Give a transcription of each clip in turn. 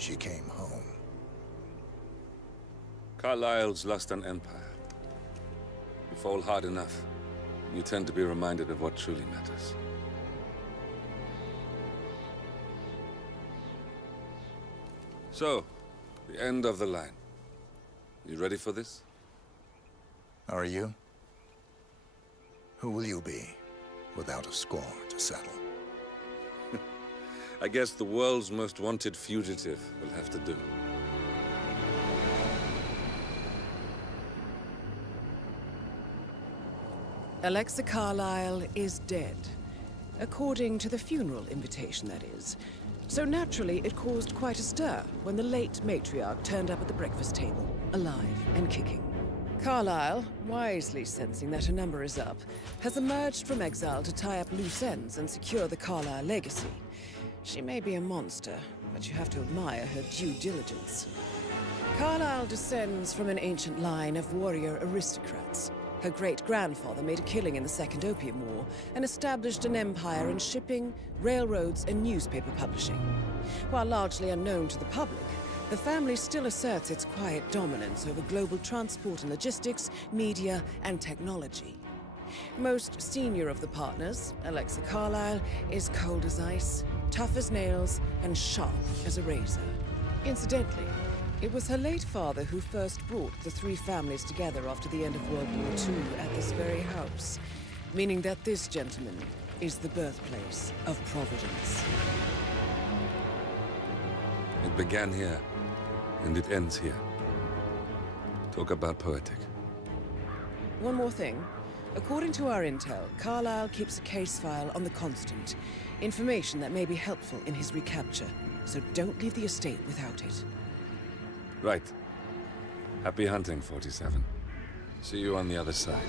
she came home. Carlyle's lost an empire. You fall hard enough, you tend to be reminded of what truly matters. So, the end of the line. You ready for this? Are you? Who will you be, without a score to settle? I guess the world's most wanted fugitive will have to do. Alexa Carlyle is dead. According to the funeral invitation, that is. So naturally, it caused quite a stir when the late matriarch turned up at the breakfast table, alive and kicking. Carlyle, wisely sensing that her number is up, has emerged from exile to tie up loose ends and secure the Carlyle legacy. She may be a monster, but you have to admire her due diligence. Carlyle descends from an ancient line of warrior aristocrats. Her great-grandfather made a killing in the Second Opium War and established an empire in shipping, railroads, and newspaper publishing. While largely unknown to the public, the family still asserts its quiet dominance over global transport and logistics, media, and technology. Most senior of the partners, Alexa Carlyle, is cold as ice, tough as nails, and sharp as a razor. Incidentally, it was her late father who first brought the three families together after the end of World War II at this very house, meaning that this gentleman is the birthplace of Providence. It began here, and it ends here. Talk about poetic. One more thing. According to our intel, Carlyle keeps a case file on the Constant. Information that may be helpful in his recapture, so don't leave the estate without it. Right. Happy hunting, 47. See you on the other side.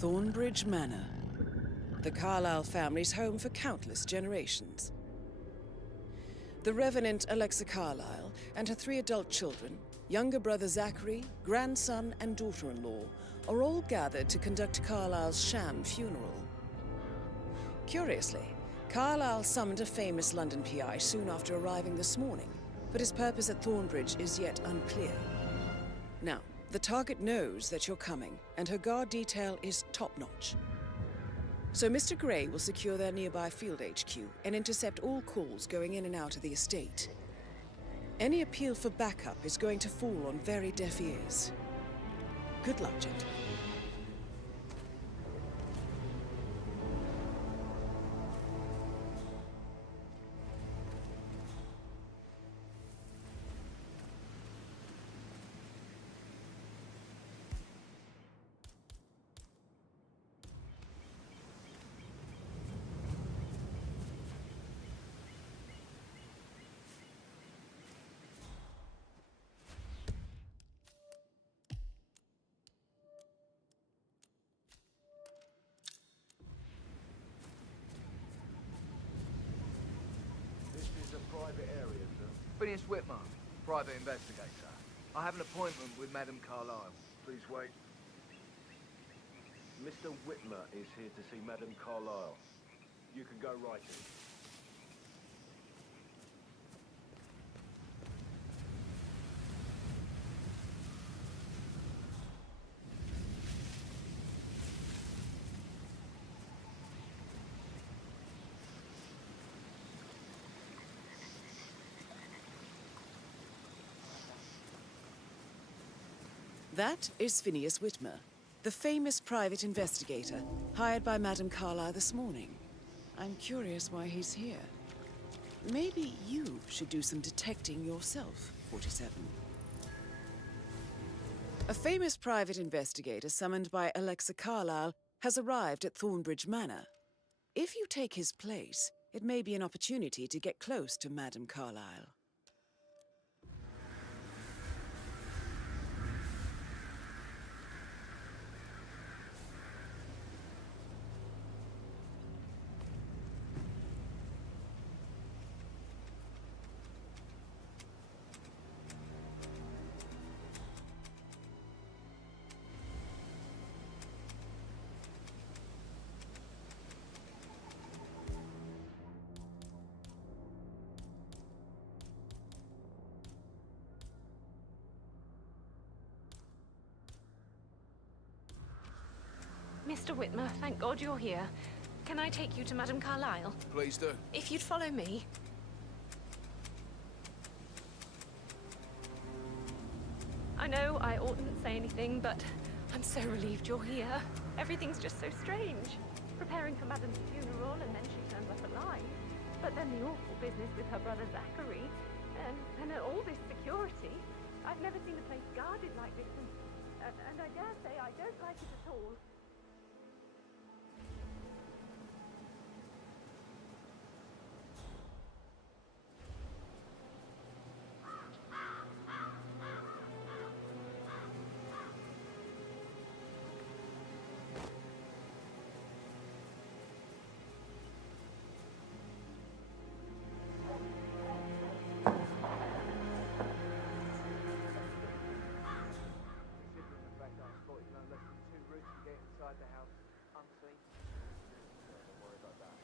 Thornbridge Manor, the Carlyle family's home for countless generations. The Revenant Alexa Carlyle and her 3 adult children, younger brother Zachary, grandson, and daughter-in-law, are all gathered to conduct Carlyle's sham funeral. Curiously, Carlyle summoned a famous London PI soon after arriving this morning, but his purpose at Thornbridge is yet unclear. Now, the target knows that you're coming, and her guard detail is top-notch. So Mr. Gray will secure their nearby field HQ and intercept all calls going in and out of the estate. Any appeal for backup is going to fall on very deaf ears. Good luck, gentlemen. Private area, sir. Phineas Whitmer, private investigator. I have an appointment with Madame Carlyle. Please wait. Mr. Whitmer is here to see Madame Carlyle. You can go right in. That is Phineas Whitmer, the famous private investigator hired by Madame Carlyle this morning. I'm curious why he's here. Maybe you should do some detecting yourself, 47. A famous private investigator summoned by Alexa Carlyle has arrived at Thornbridge Manor. If you take his place, it may be an opportunity to get close to Madame Carlyle. Mr. Whitmer, thank God you're here. Can I take you to Madame Carlyle? Please do. If you'd follow me. I know I oughtn't say anything, but I'm so relieved you're here. Everything's just so strange. Preparing for Madame's funeral, and then she turns up alive. But then the awful business with her brother Zachary, and all this security. I've never seen a place guarded like this, and I dare say I don't like it at all. Considering the fact that I spotted no less than 2 routes to get inside the house unseen. Don't worry about that.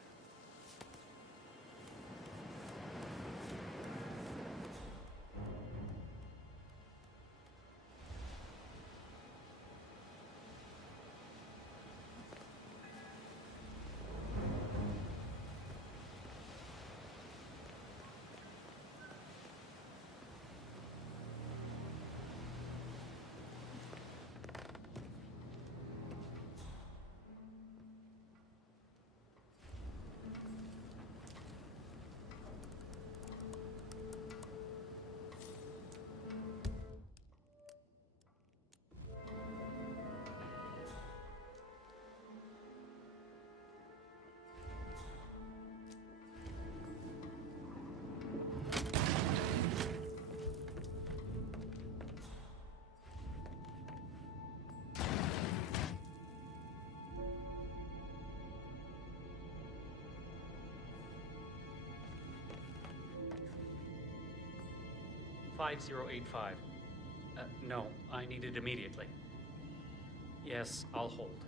$5085. No, I need it immediately. Yes, I'll hold.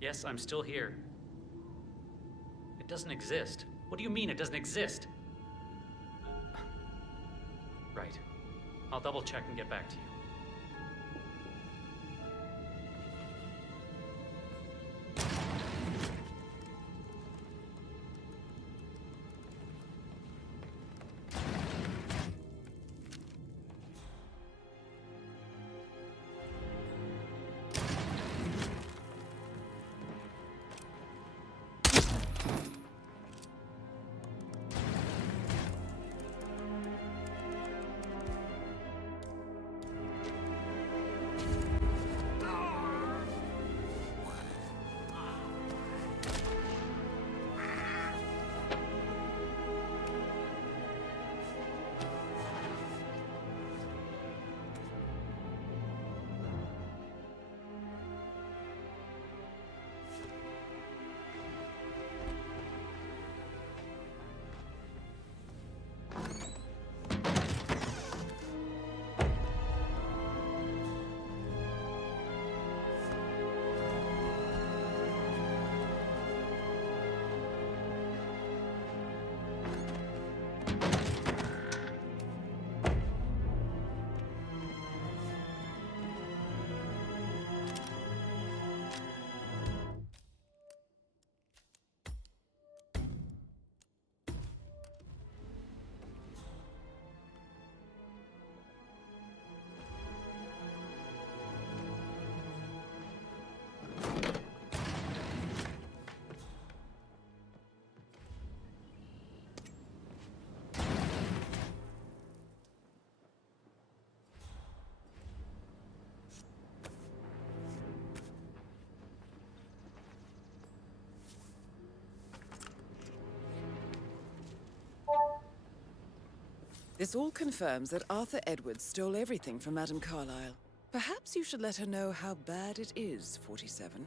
Yes, I'm still here. It doesn't exist. What do you mean it doesn't exist? Right. I'll double check and get back to you. This all confirms that Arthur Edwards stole everything from Madame Carlyle. Perhaps you should let her know how bad it is, 47.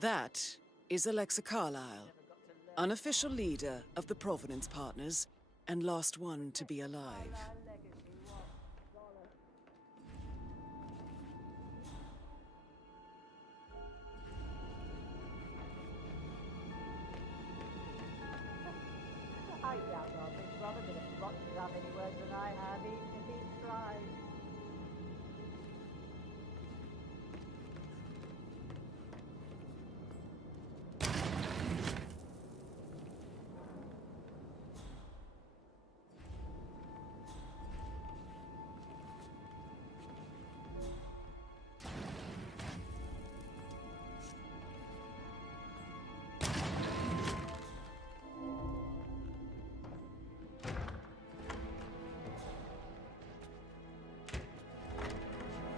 That is Alexa Carlyle, unofficial leader of the Provenance Partners, and last one to be alive. I doubt our big brother would have rotted up any worse than I have, even if he tried.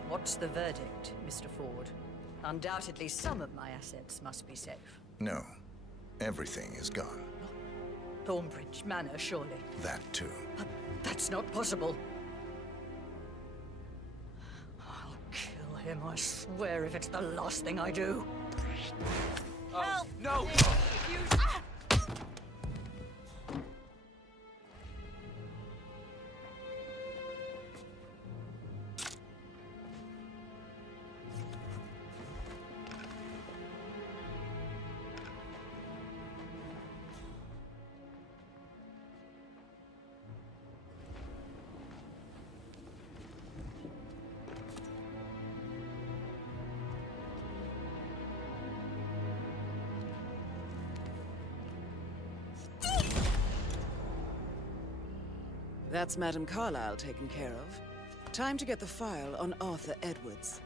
What's the verdict, Mr. Ford? Undoubtedly some of my assets must be safe. No. Everything is gone. Thornbridge Manor, surely. That too. But that's not possible. I'll kill him, I swear, if it's the last thing I do. Help! No! That's Madame Carlyle taken care of. Time to get the file on Arthur Edwards.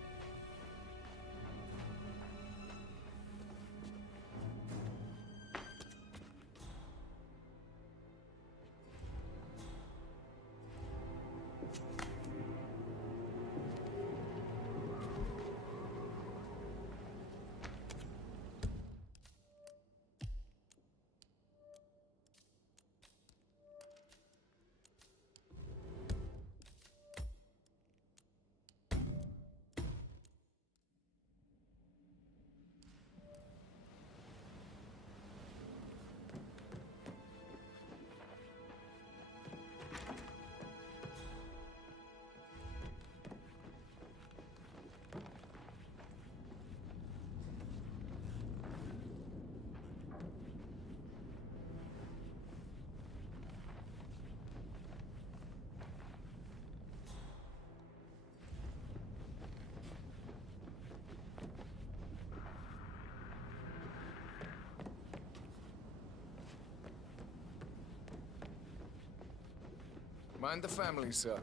Mind the family, sir.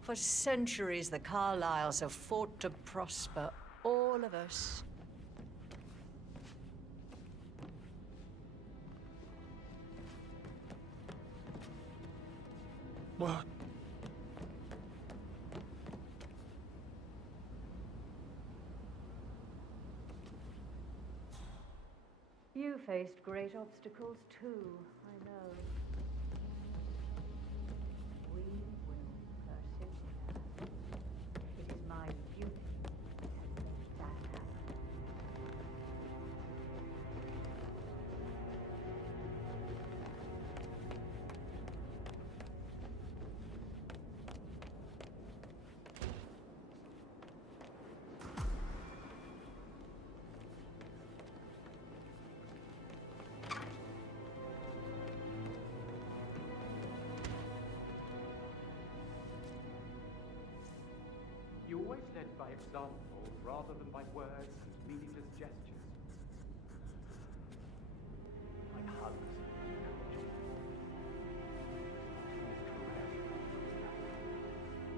For centuries, the Carlyles have fought to prosper all of us. What? You faced great obstacles too, I know. We will persevere. It is my duty to make that happen. You always led by example rather than by words and meaningless gestures. Like hugs and joy.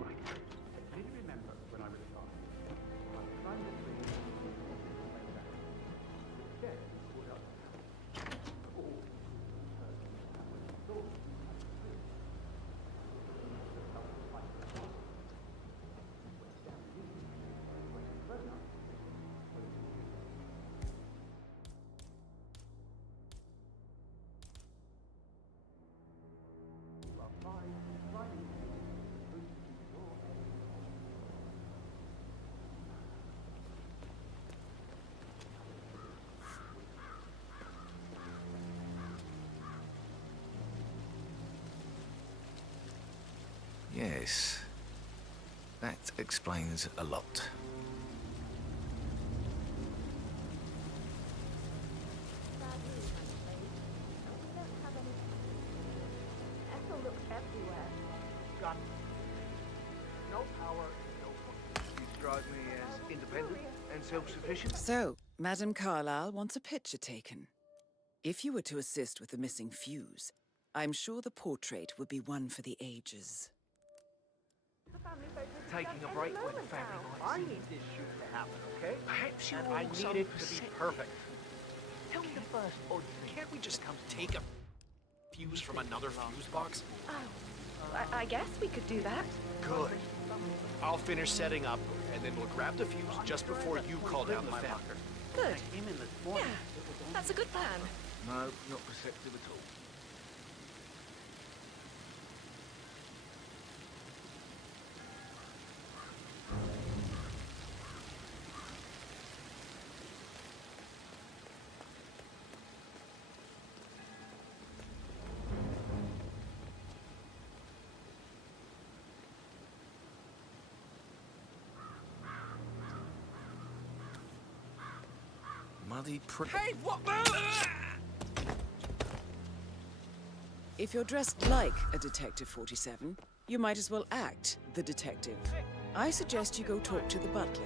Right. Do you remember when I was young? I was trying to bring like that. Then he called up. Oh, that was the thought. Yes. That explains a lot. Bad news, I'm afraid. We don't have any. Ethel looks everywhere. Gun. No power, no money. You strike me as independent and self-sufficient. So, Madame Carlyle wants a picture taken. If you were to assist with the missing fuse, I'm sure the portrait would be one for the ages. The family photos are Taking done a break any when the moment family now. might see. I need this shoot to happen, okay? Perhaps you And all I need it to be upset. perfect. Tell me the first odd thing. Can't we just take a fuse from another fuse box? Oh, I guess we could do that. Good. I'll finish setting up, and then we'll grab the fuse just before you call down the family. Good. I came in this Yeah, morning. that's a good plan. No, not perceptive at all. Muddy Hey, what? If you're dressed like a Detective 47, you might as well act the detective. I suggest you go talk to the butler.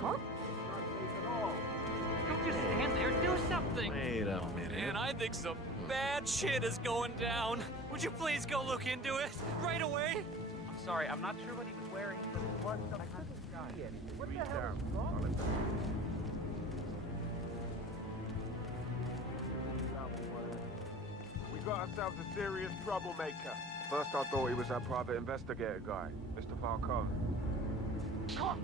Huh? Don't just stand there, do something! Wait a minute. Man, I think some bad shit is going down. Would you please go look into it right away? I'm sorry, I'm not sure what he was wearing, but it was some kind of see anything. What the hell is wrong with him? We got ourselves a serious troublemaker. First I thought he was that private investigator guy, Mr. Falcone. Talk!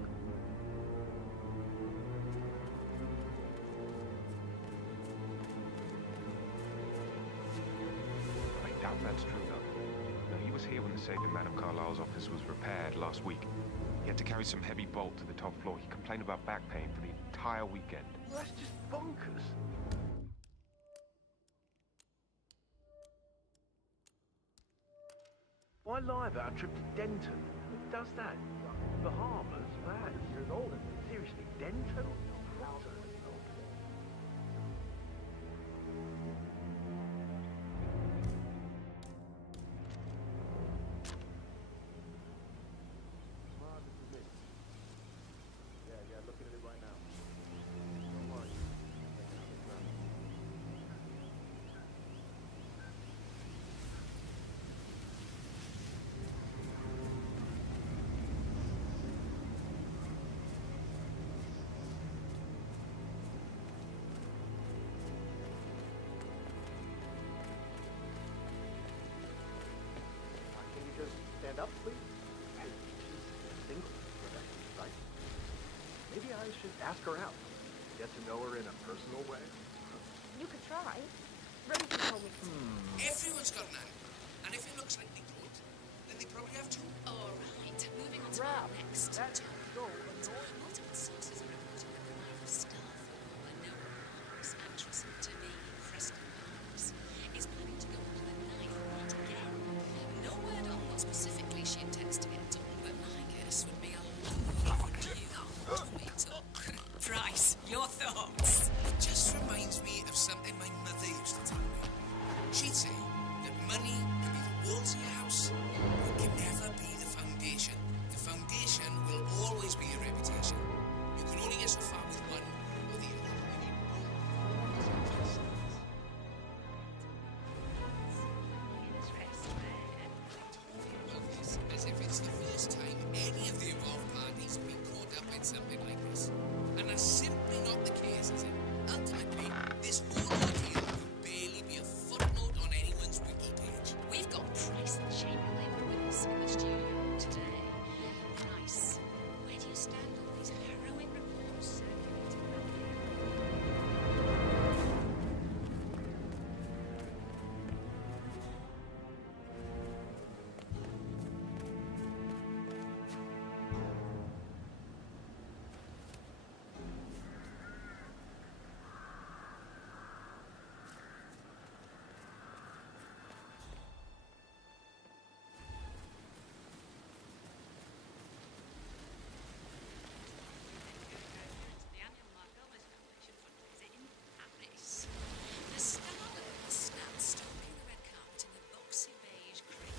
I doubt that's true, though. No, he was here when the safe in Madame Carlyle's office was repaired last week. He had to carry some heavy bolt to the top floor. He complained about back pain for the entire weekend. Well, that's just bonkers. Why Why lie about a trip to Denton? Who does that? Bahamas? That? Years old. Seriously, Denton? Yeah, looking at it right now. Don't worry. Can you just stand up, please? Hey, she's single, right? Maybe I should ask her out. Get to know her in a personal way. You could try. Rosie told me to. Everyone's got an angle, and if it looks like they could, then they probably have two. All right, moving on to our next topic. Multiple sources are reporting that the wife of Starfall, a known Parks actress to be Preston Parks, is planning to go under the knife yet again. No word on what specifically she intends to get done, but my guess would be a lot of you me talk. Price, your thoughts? It just reminds me of something my mother used to tell me. She'd say that money can be the walls of your house, but it can never be the foundation. The foundation will always be your reputation. You can only get so far with one or the other. You need both. About this as if it's the first time any of the involved parties have been caught up in something like this. And that's simply not the case, is it? Ultimately, this whole ordeal could barely be a footnote on anyone's wiki page. We've got Price and Chamberlain with us in the studio today. Price, where do you stand on these harrowing reports circulating around here? The annual Margolis Foundation fundraiser in Paris. The star of the stand stomping the red carpet in the boxy beige crepe.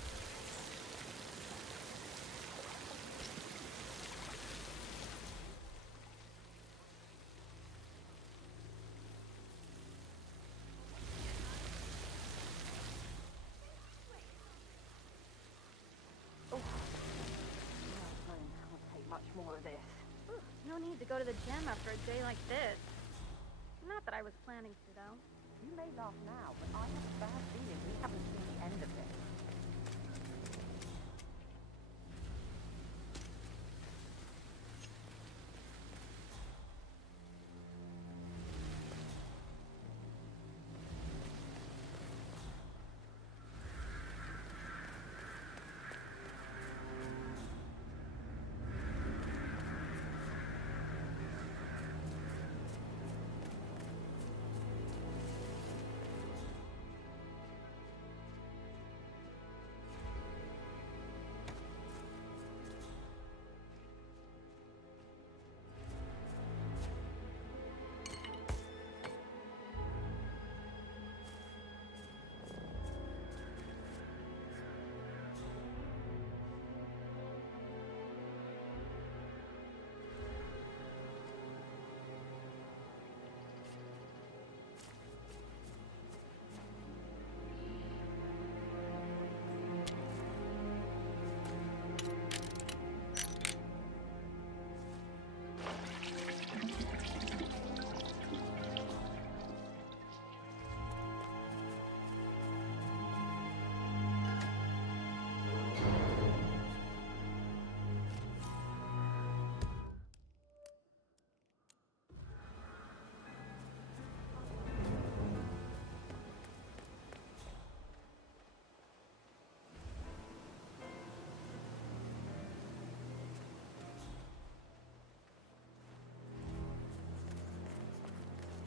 I won't take much more of this. No need to go to the gym after a day like this. Not that I was planning to, though. You may laugh now, but I have a bad feeling we haven't seen the end of this.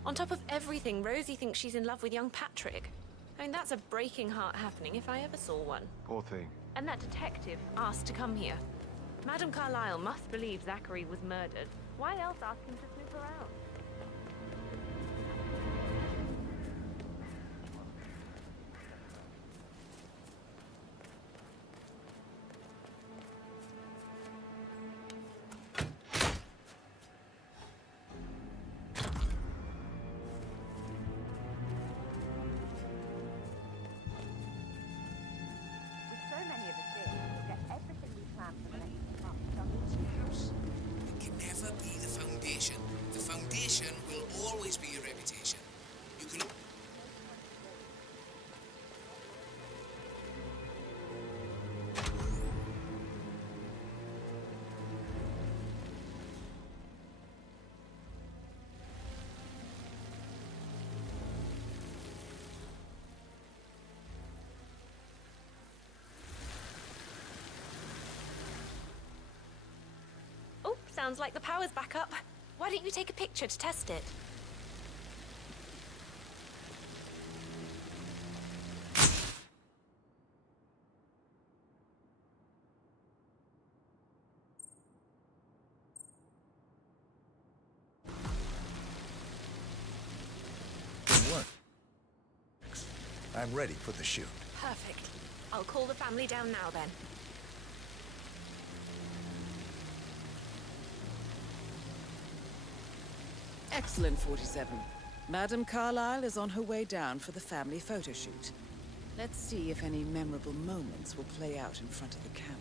On top of everything, Rosie thinks she's in love with young Patrick. I mean, that's a breaking heart happening if I ever saw one. Poor thing. and that detective asked to come here. Madame Carlyle must believe Zachary was murdered. Why else ask him to snoop around? With so many of us here, we'll get everything we plan for the next month done in 2 House. It can never be the foundation. The foundation will always be your reputation. You can. Oh, sounds like the power's back up. Why don't you take a picture to test it? Good work. I'm ready for the shoot. Perfect. I'll call the family down now then. Excellent, 47. Madame Carlyle is on her way down for the family photo shoot. Let's see if any memorable moments will play out in front of the camera.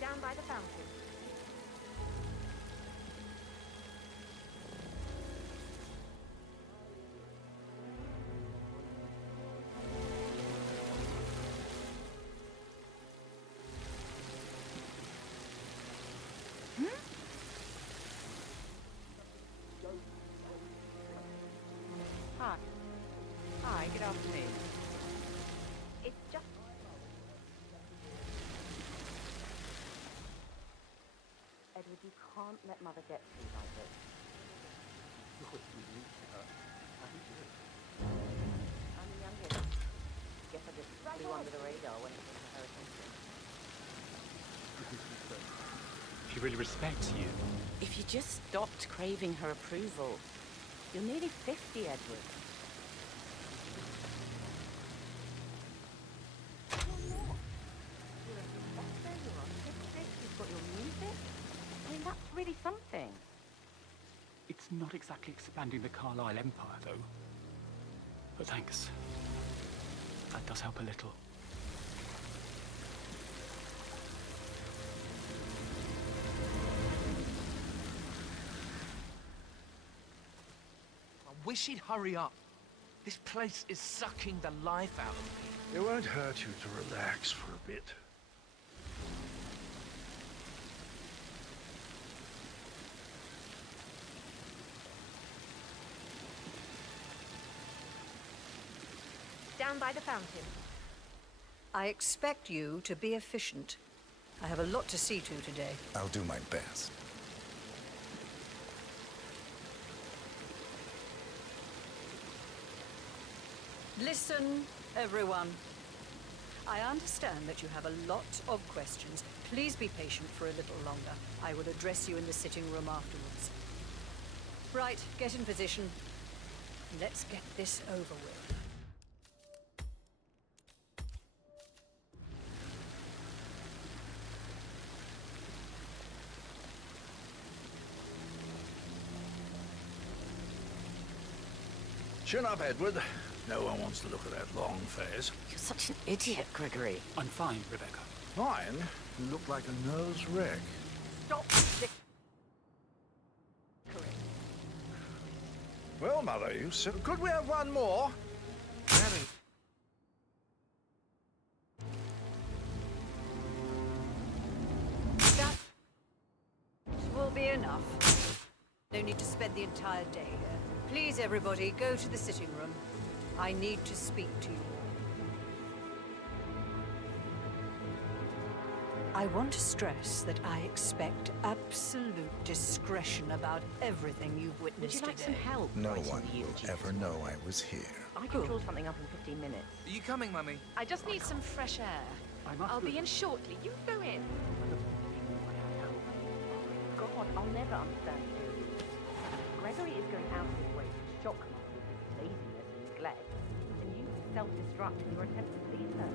Down by the fountain. Hi. Hi, good afternoon. It's just... Edward, you can't let Mother get to you like this. I'm the youngest. Guess I just flew under the radar when it came to her attention. She really respects you. If you just stopped craving her approval, you're nearly 50, Edward. You're a professor, you're artistic, you've got your music. I mean, that's really something. It's not exactly expanding the Carlyle Empire, though. But thanks. That does help a little. I wish he'd hurry up. This place is sucking the life out of me. It won't hurt you to relax for a bit. Down by the fountain. I expect you to be efficient. I have a lot to see to today. I'll do my best. Listen, everyone. I understand that you have a lot of questions. Please be patient for a little longer. I will address you in the sitting room afterwards. Right, get in position. Let's get this over with. Chin up, Edward. No one wants to look at that long face. You're such an idiot, Gregory. I'm fine, Rebecca. Fine? You look like a nervous wreck. Stop this. Well, Mother, you said... Could we have one more? Harry. That will be enough. No need to spend the entire day here. Please, everybody, go to the sitting room. I need to speak to you. I want to stress that I expect absolute discretion about everything you've witnessed Would you like today. some help? No writing one the will eulogy ever this know morning? I was here. I can draw something up in 15 minutes. Are you coming, Mummy? I just need some fresh air. I'll be in shortly. You go in. God, I'll never understand you. Gregory is going out of his way to shock me with his laziness and neglect, and you self-destruct in your attempt to please her.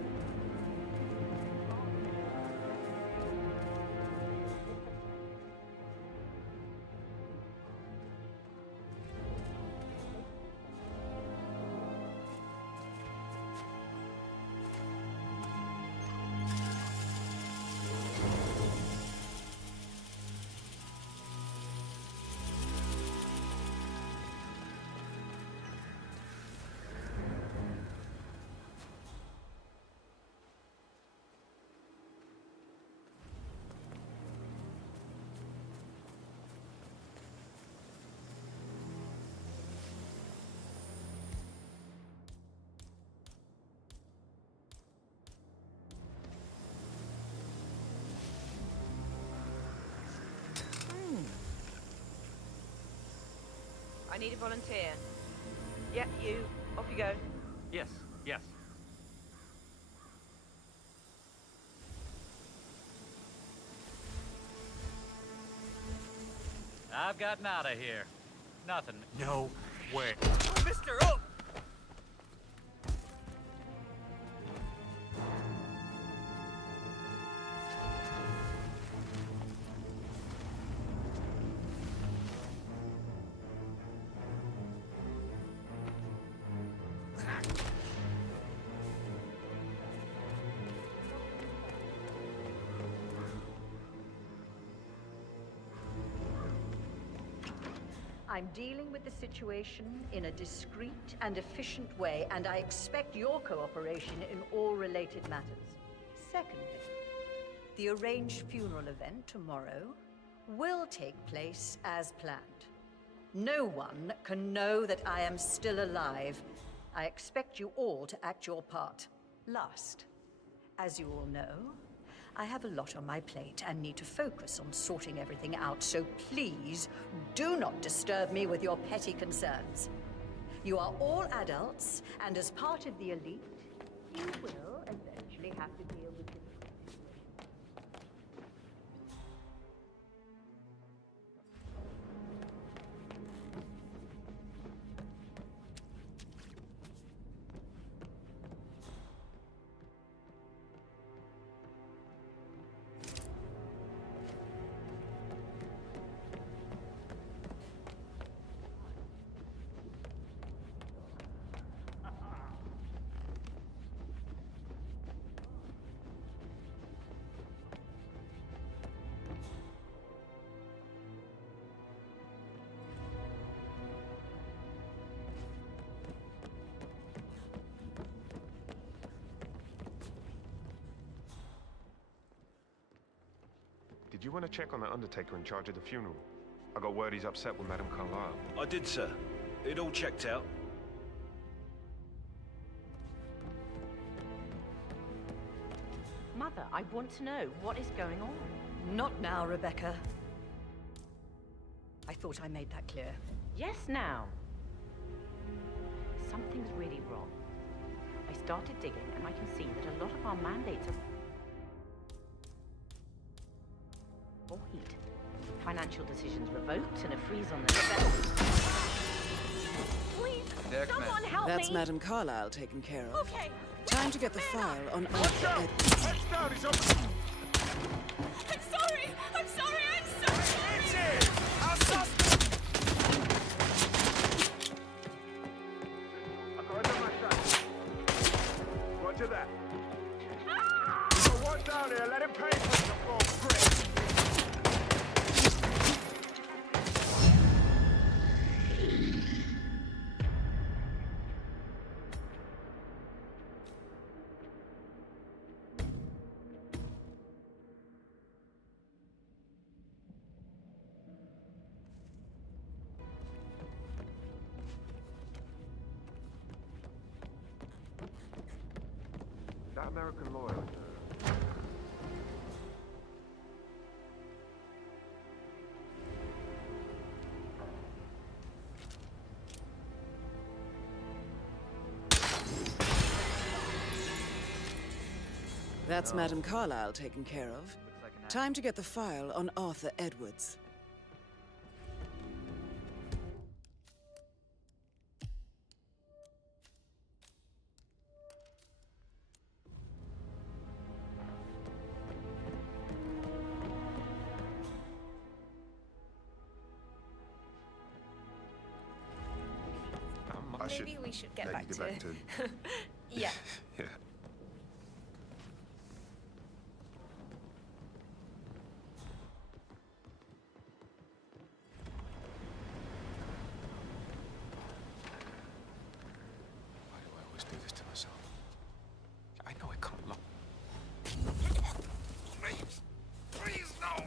I need a volunteer. Yeah, you. Off you go. Yes, yes. I've gotten out of here. Nothing. No way. Oh, mister! Oh! I'm dealing with the situation in a discreet and efficient way, and I expect your cooperation in all related matters. Secondly, the arranged funeral event tomorrow will take place as planned. No one can know that I am still alive. I expect you all to act your part. Last, as you all know, I have a lot on my plate and need to focus on sorting everything out, so please do not disturb me with your petty concerns. You are all adults, and as part of the elite, you will eventually have to deal with this. Did you want to check on the undertaker in charge of the funeral? I got word he's upset with Madame Carlyle. I did, sir. It all checked out. Mother, I want to know what is going on. Not now, Rebecca. I thought I made that clear. Yes, now. Something's really wrong. I started digging, and I can see that a lot of our mandates are or heat. Financial decisions revoked and a freeze on the Please, someone help me! That's Madame Carlyle taken care of. Okay. Time to get the file on Watch out! Heads down, he's on... I'm sorry! I'm sorry! I'm so sorry! It's here! Our suspect! I got it on my track. Roger that. So what's down here? Let him pay for it before prick. That American lawyer. That's Madame Carlyle taken care of. Time to get the file on Arthur Edwards. Maybe we should get maybe back get to... back to- Yeah. Yeah. Why do I always do this to myself? I know I can't lie. Please! Please, no!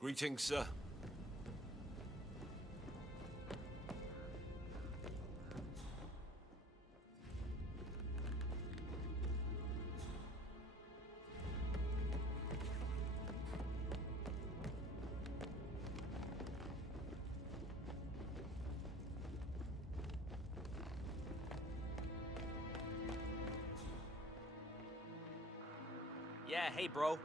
Greetings, sir. Yeah, hey, bro.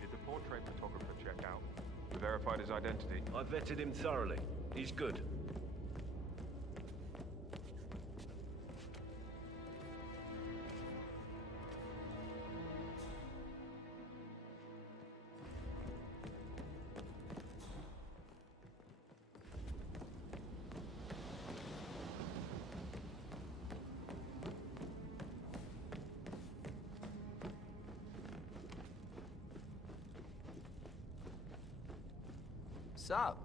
Did the portrait photographer check out? You verified his identity? I vetted him thoroughly. He's good. Sup?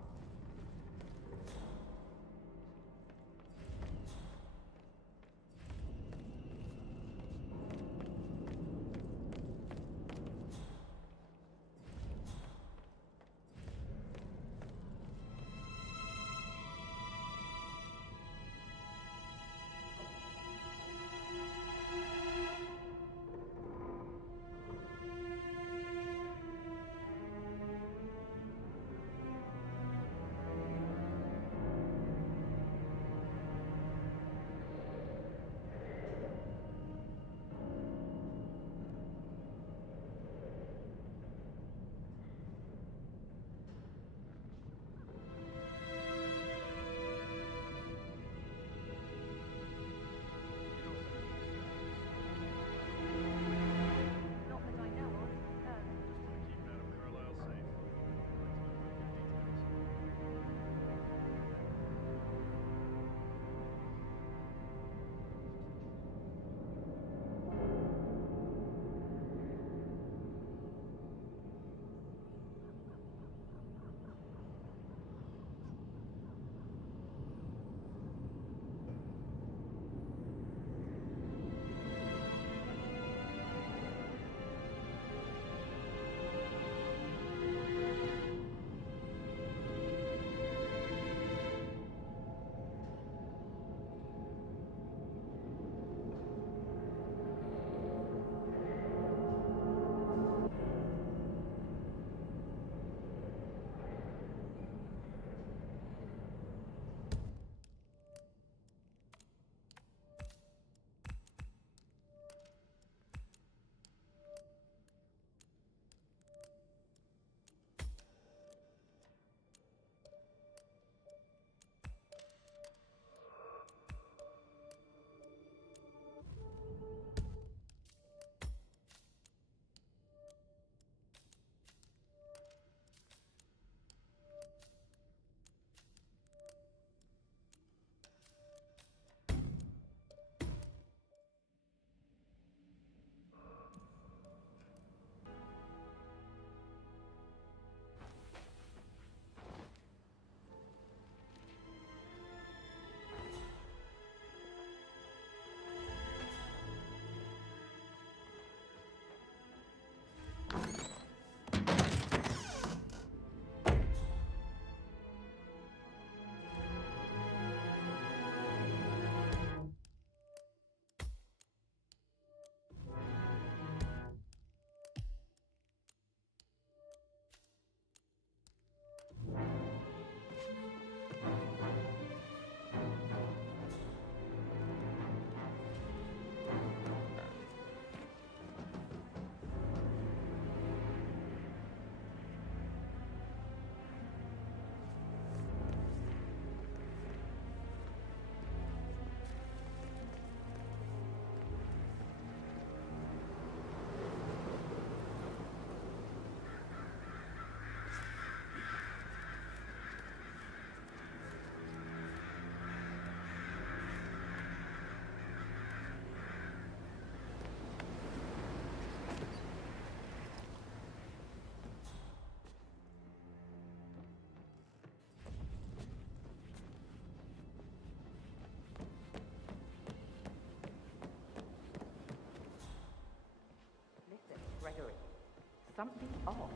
Something's off.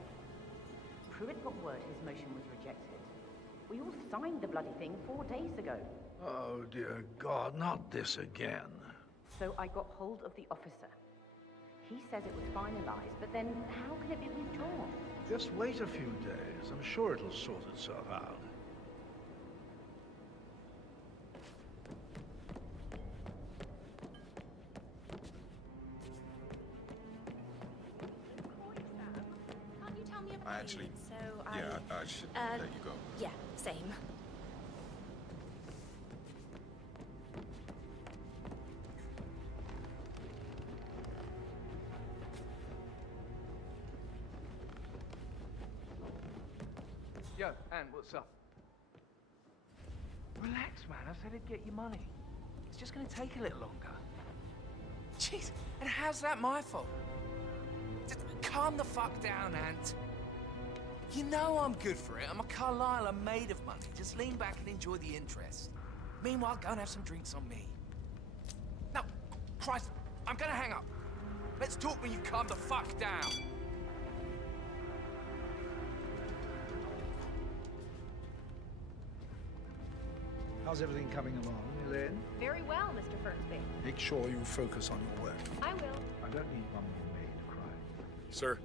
Pruitt got word his motion was rejected. We all signed the bloody thing 4 days ago. Oh, dear God, not this again. So I got hold of the officer. He says it was finalized, but then how can it be withdrawn? Just wait a few days. I'm sure it'll sort itself out. Can't you tell me about Actually, so yeah, I should let you go. Yeah, same. Yo, Anne, what's up? Relax, man. I said I'd get you money. It's just gonna take a little longer. Jeez, and how's that my fault? Just calm the fuck down, Ant. You know I'm good for it. I'm a Carlisle. I'm made of money. Just lean back and enjoy the interest. Meanwhile, go and have some drinks on me. No, Christ, I'm gonna hang up. Let's talk when you calm the fuck down. How's everything coming along, Elaine? Very well, Mr. Fernsby. Make sure you focus on your work. I will. I don't need Mum and May to cry. Sir.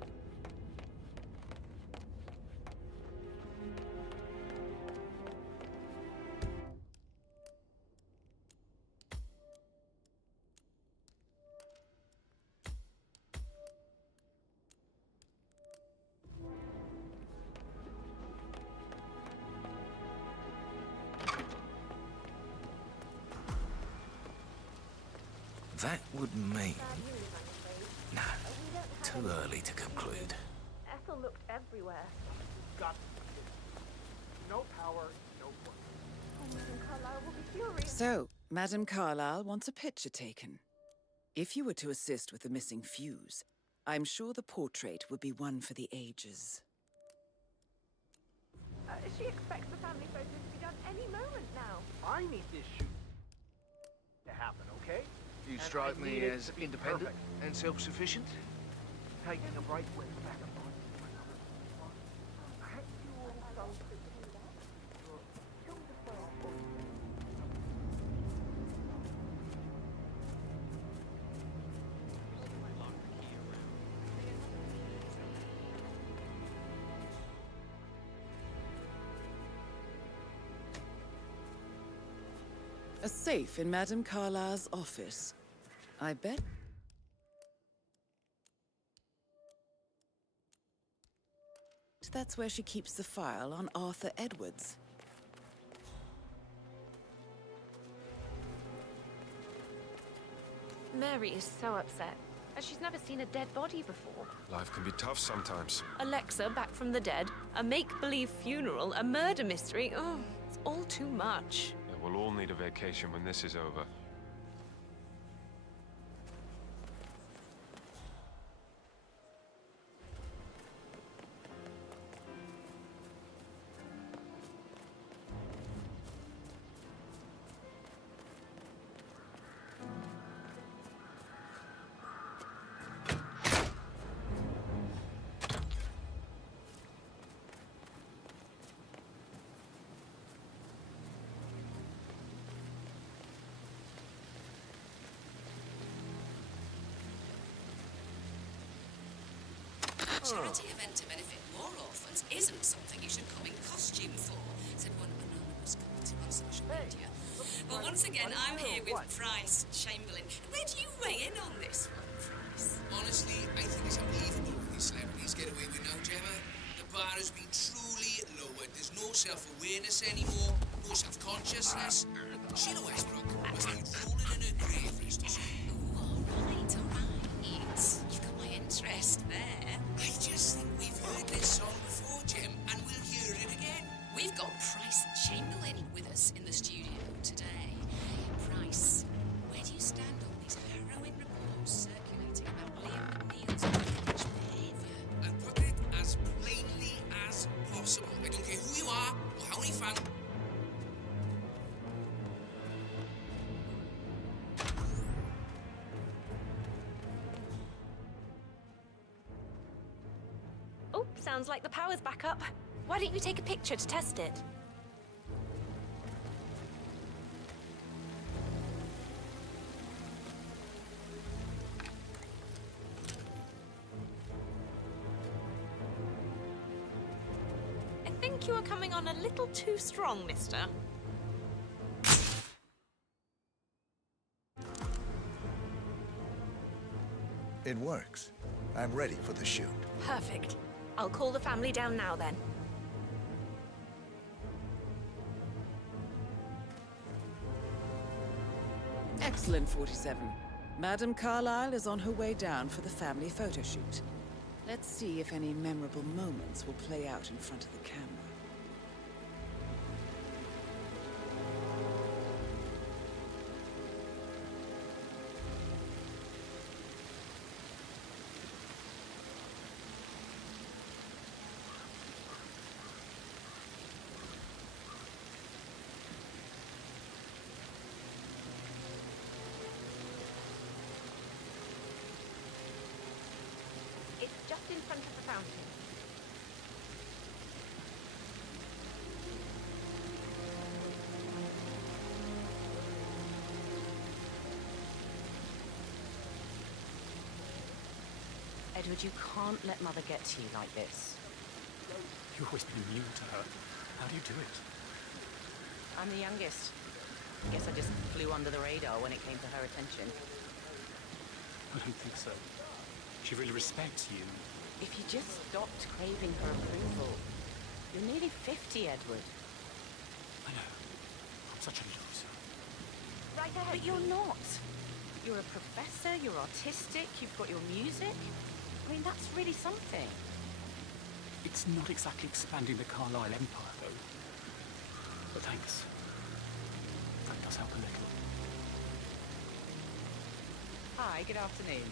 That would mean... No, too early to conclude. Ethel looked everywhere. Got no power, no point. Oh, Madame Carlisle will be furious. So, Madame Carlisle wants a picture taken. If you were to assist with the missing fuse, I'm sure the portrait would be one for the ages. She expects the family photos to be done any moment now. I need this shoot to happen, okay? You And strike I me need it as to be independent perfect. and self-sufficient. Taking a break with the back of my Have you also A safe in Madame Carlisle's office. I bet... That's where she keeps the file on Arthur Edwards. Mary is so upset, as she's never seen a dead body before. Life can be tough sometimes. Alexa back from the dead, a make-believe funeral, a murder mystery. Oh, it's all too much. Yeah, we'll all need a vacation when this is over. Charity event to benefit more orphans isn't something you should come in costume for, said one anonymous commenter on social media. Well, once again, I'm here with Price Chamberlain. Where do you weigh in on this one, Price? Honestly, I think it's unbelievable what these celebrities get away with now, Gemma. The bar has been truly lowered. There's no self-awareness anymore, no self-consciousness. Sheila Westbrook must be rolling in her grave, rest assured. All right. You've got my interest there. I just think we've heard this song before, Jim, and we'll hear it again. We've got Price Chamberlain with us in the studio today. Price, where do you stand on these harrowing reports circulating about Liam McNeil's unhinged behaviour? I'll put it as plainly as possible. I don't care who you are or how many fans. Sounds like the power's back up. Why don't you take a picture to test it? I think you are coming on a little too strong, mister. It works. I'm ready for the shoot. Perfect. I'll call the family down now then. Excellent, 47. Madame Carlyle is on her way down for the family photo shoot. Let's see if any memorable moments will play out in front of the camera. It's just in front of the fountain. Edward, you can't let Mother get to you like this. You've always been immune to her. How do you do it? I'm the youngest. I guess I just flew under the radar when it came to her attention. I don't think so. She really respects you. If you just stopped craving her approval. You're nearly 50, Edward. I know. I'm such a loser. Right ahead. But you're not. You're a professor, you're artistic, you've got your music. I mean, that's really something. It's not exactly expanding the Carlyle Empire, though. But thanks. That does help a little. Hi, good afternoon.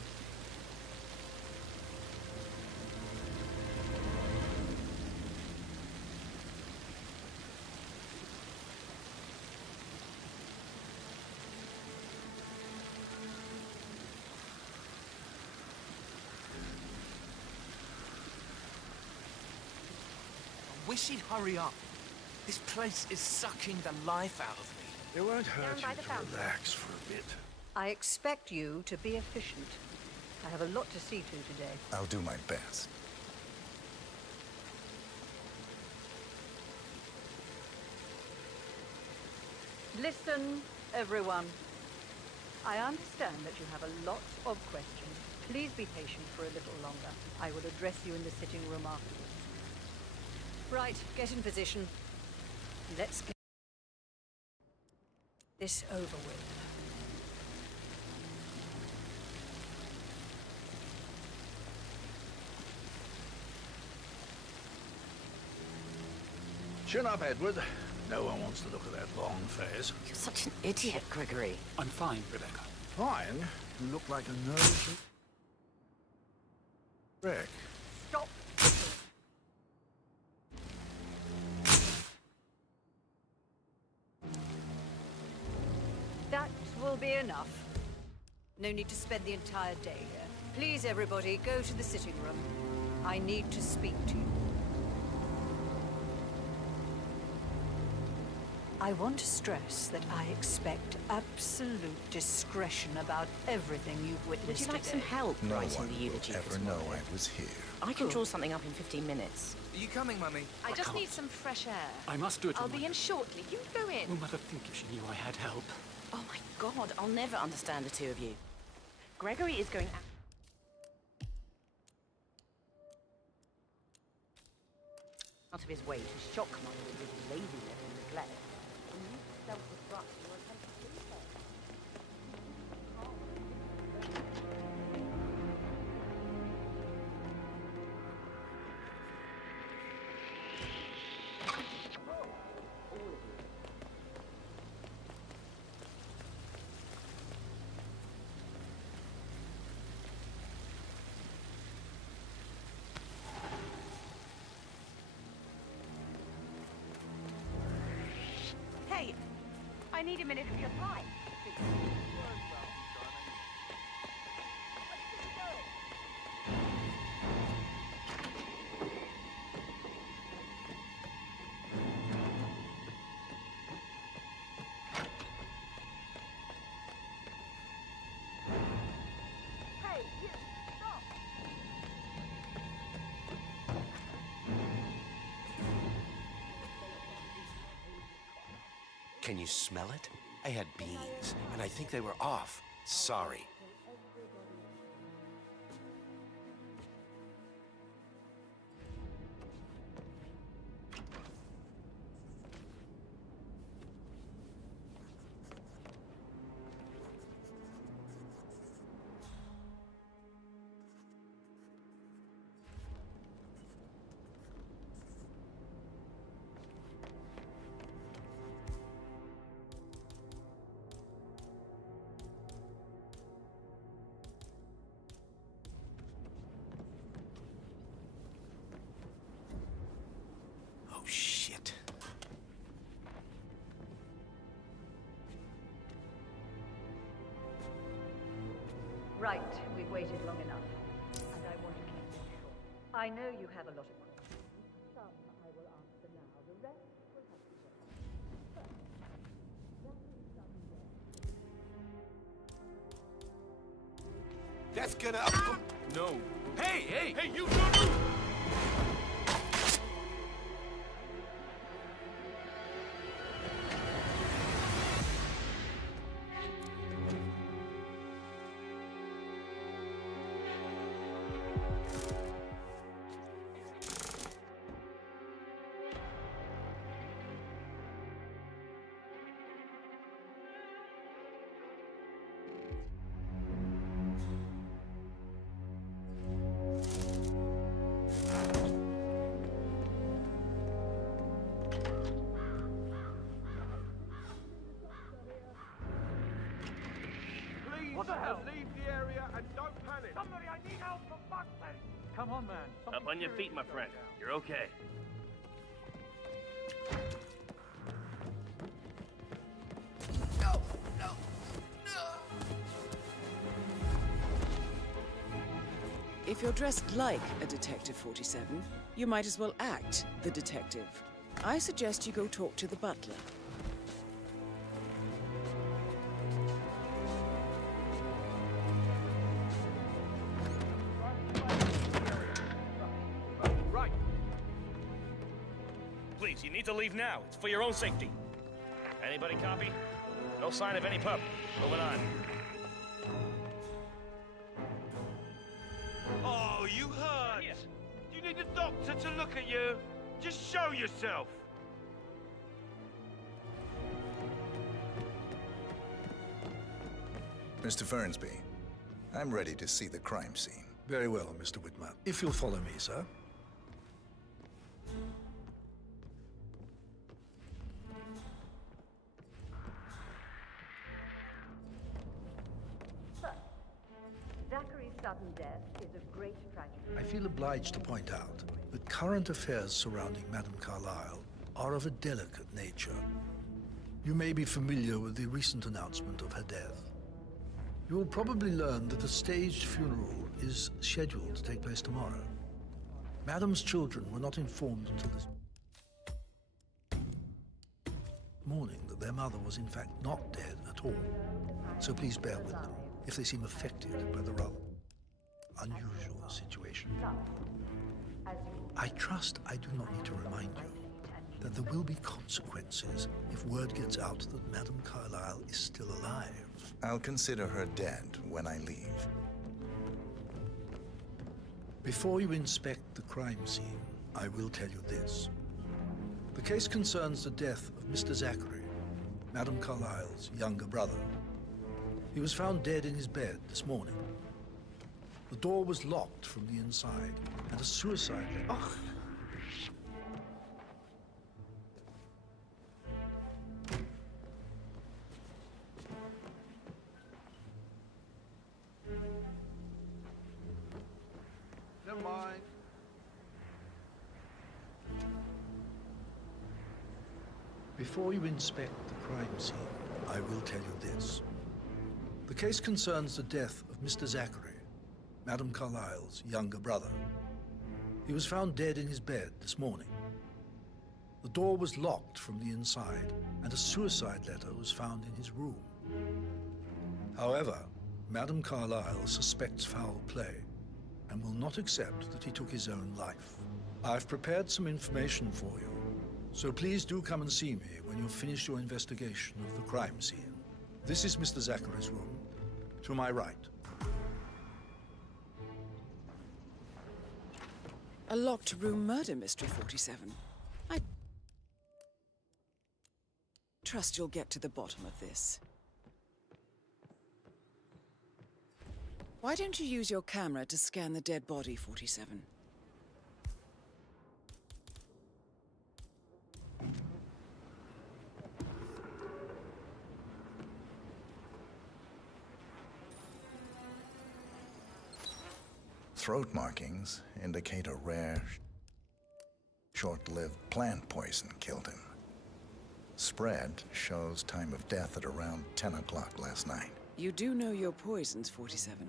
Wish he'd hurry up. This place is sucking the life out of me. It won't hurt Down by you the to fountain. relax for a bit. I expect you to be efficient. I have a lot to see to today. I'll do my best. Listen, everyone. I understand that you have a lot of questions. Please be patient for a little longer. I will address you in the sitting room afterwards. Right, get in position. Let's get this over with. Chin up, Edward. No one wants to look at that long face. You're such an idiot, Gregory. I'm fine, Rebecca. Fine. You look like a nervous wreck. Stop. That will be enough. No need to spend the entire day here. Please, everybody, go to the sitting room. I need to speak to you. I want to stress that I expect absolute discretion about everything you've witnessed Would you like today. some help No writing one the will eulogy ever this know morning? I was here. I can draw something up in 15 minutes. Are you coming, Mummy? I just can't. need some fresh air. I must do it I'll on be my in shortly. You go in. Will Mother think if she knew I had help? Oh my God, I'll never understand the two of you. Gregory is going out of his way to shock Mother with his laziness and neglect. And you self-destruct your attempt to please her. Hey, I need a minute of your time. Can you smell it? I had beans, and I think they were off. Sorry. Oh, shit. Right, we've waited long enough. And I want to keep it short. I know you have a lot of questions. Some I will answer now. The rest will have to wait. First, That's gonna... No. Hey, hey! Hey, you don't move! Please, What the hell? leave the area and don't panic. Somebody, I need help for fuck's sake! Come on, man. Up on your feet, my friend. You're okay. No, no, no! If you're dressed like a Detective 47, you might as well act the detective. I suggest you go talk to the butler. Right. Please, you need to leave now. It's for your own safety. Anybody copy? No sign of any pup. Moving on. Oh, you hurt? Do you need a doctor to look at you? Just show yourself. Mr. Fernsby, I'm ready to see the crime scene. Very well, Mr. Whitmer. If you'll follow me, sir. First, Zachary's sudden death is a great tragedy. I feel obliged to point out that current affairs surrounding Madame Carlyle are of a delicate nature. You may be familiar with the recent announcement of her death. You will probably learn that a staged funeral is scheduled to take place tomorrow. Madame's children were not informed until this morning that their mother was in fact not dead at all. So please bear with them if they seem affected by the rather unusual situation. I trust I do not need to remind you that there will be consequences if word gets out that Madame Carlyle is still alive. I'll consider her dead when I leave. Before you inspect the crime scene, I will tell you this. The case concerns the death of Mr. Zachary, Madame Carlyle's younger brother. He was found dead in his bed this morning. The door was locked from the inside, and a suicide letter... Never mind. Before you inspect the crime scene, I will tell you this. The case concerns the death of Mr. Zachary, Madame Carlyle's younger brother. He was found dead in his bed this morning. The door was locked from the inside, and a suicide letter was found in his room. However, Madame Carlyle suspects foul play and will not accept that he took his own life. I've prepared some information for you So please do come and see me when you've finished your investigation of the crime scene. This is Mr. Zachary's room. To my right. A locked room murder mystery, 47. I trust you'll get to the bottom of this. Why don't you use your camera to scan the dead body, 47? Throat markings indicate a rare, short-lived plant poison killed him. Spread shows time of death at around 10 o'clock last night. You do know your poisons, 47.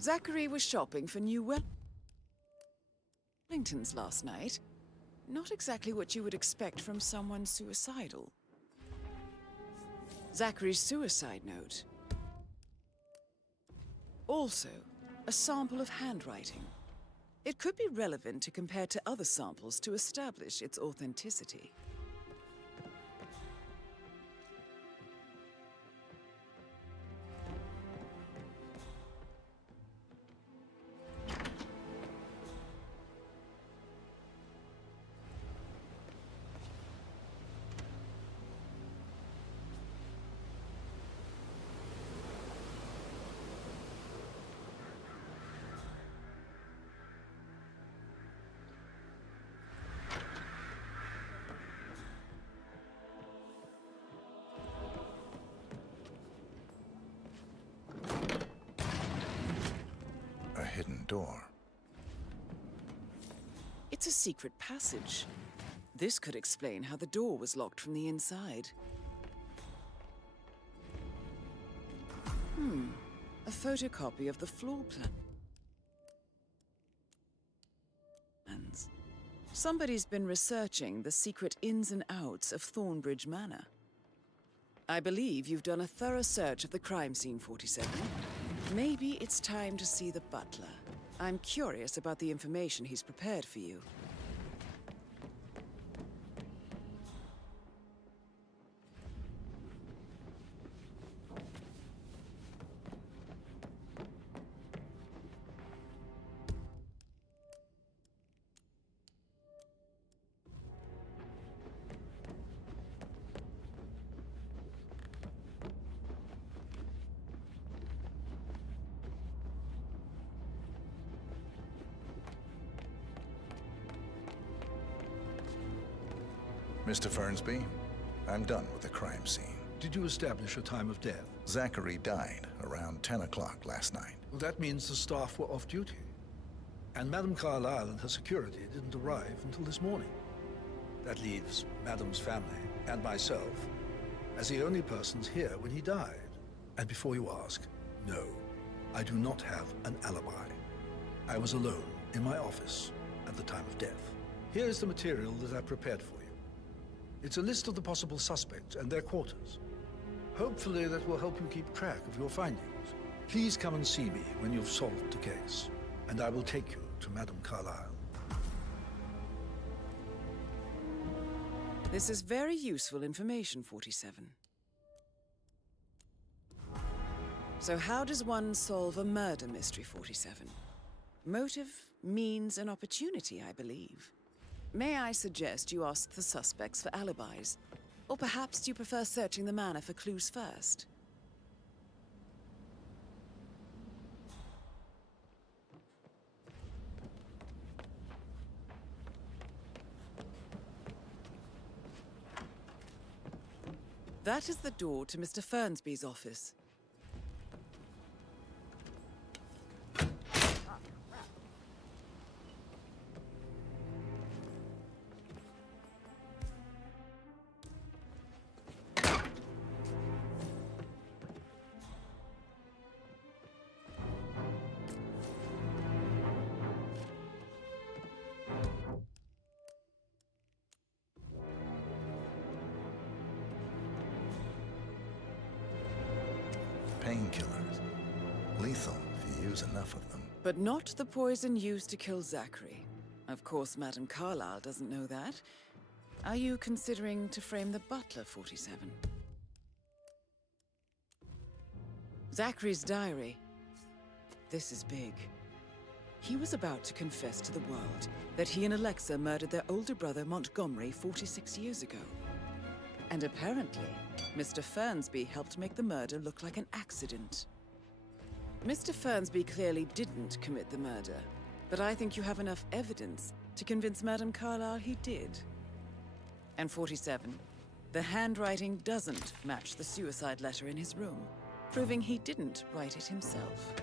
Zachary was shopping for new Wellingtons last night. Not exactly what you would expect from someone suicidal. Zachary's suicide note. Also, a sample of handwriting. It could be relevant to compare to other samples to establish its authenticity. A hidden door. It's a secret passage. This could explain how the door was locked from the inside. A photocopy of the floor plans. Somebody's been researching the secret ins and outs of Thornbridge Manor. I believe you've done a thorough search of the crime scene, 47. Maybe it's time to see the butler. I'm curious about the information he's prepared for you. Mr. Fernsby, I'm done with the crime scene. Did you establish a time of death? Zachary died around 10 o'clock last night. Well, that means the staff were off duty. And Madame Carlyle and her security didn't arrive until this morning. That leaves Madame's family and myself as the only persons here when he died. And before you ask, no, I do not have an alibi. I was alone in my office at the time of death. Here is the material that I prepared for you. It's a list of the possible suspects and their quarters. Hopefully that will help you keep track of your findings. Please come and see me when you've solved the case, and I will take you to Madame Carlyle. This is very useful information, 47. So how does one solve a murder mystery, 47? Motive, means, and opportunity, I believe. May I suggest you ask the suspects for alibis? Or perhaps do you prefer searching the manor for clues first? That is the door to Mr. Fernsby's office. Painkillers. Lethal if you use enough of them. But not the poison used to kill Zachary. Of course, Madame Carlyle doesn't know that. Are you considering to frame the butler, 47? Zachary's diary. This is big. He was about to confess to the world that he and Alexa murdered their older brother Montgomery 46 years ago. And apparently, Mr. Fernsby helped make the murder look like an accident. Mr. Fernsby clearly didn't commit the murder, but I think you have enough evidence to convince Madame Carlyle he did. And 47, the handwriting doesn't match the suicide letter in his room, proving he didn't write it himself.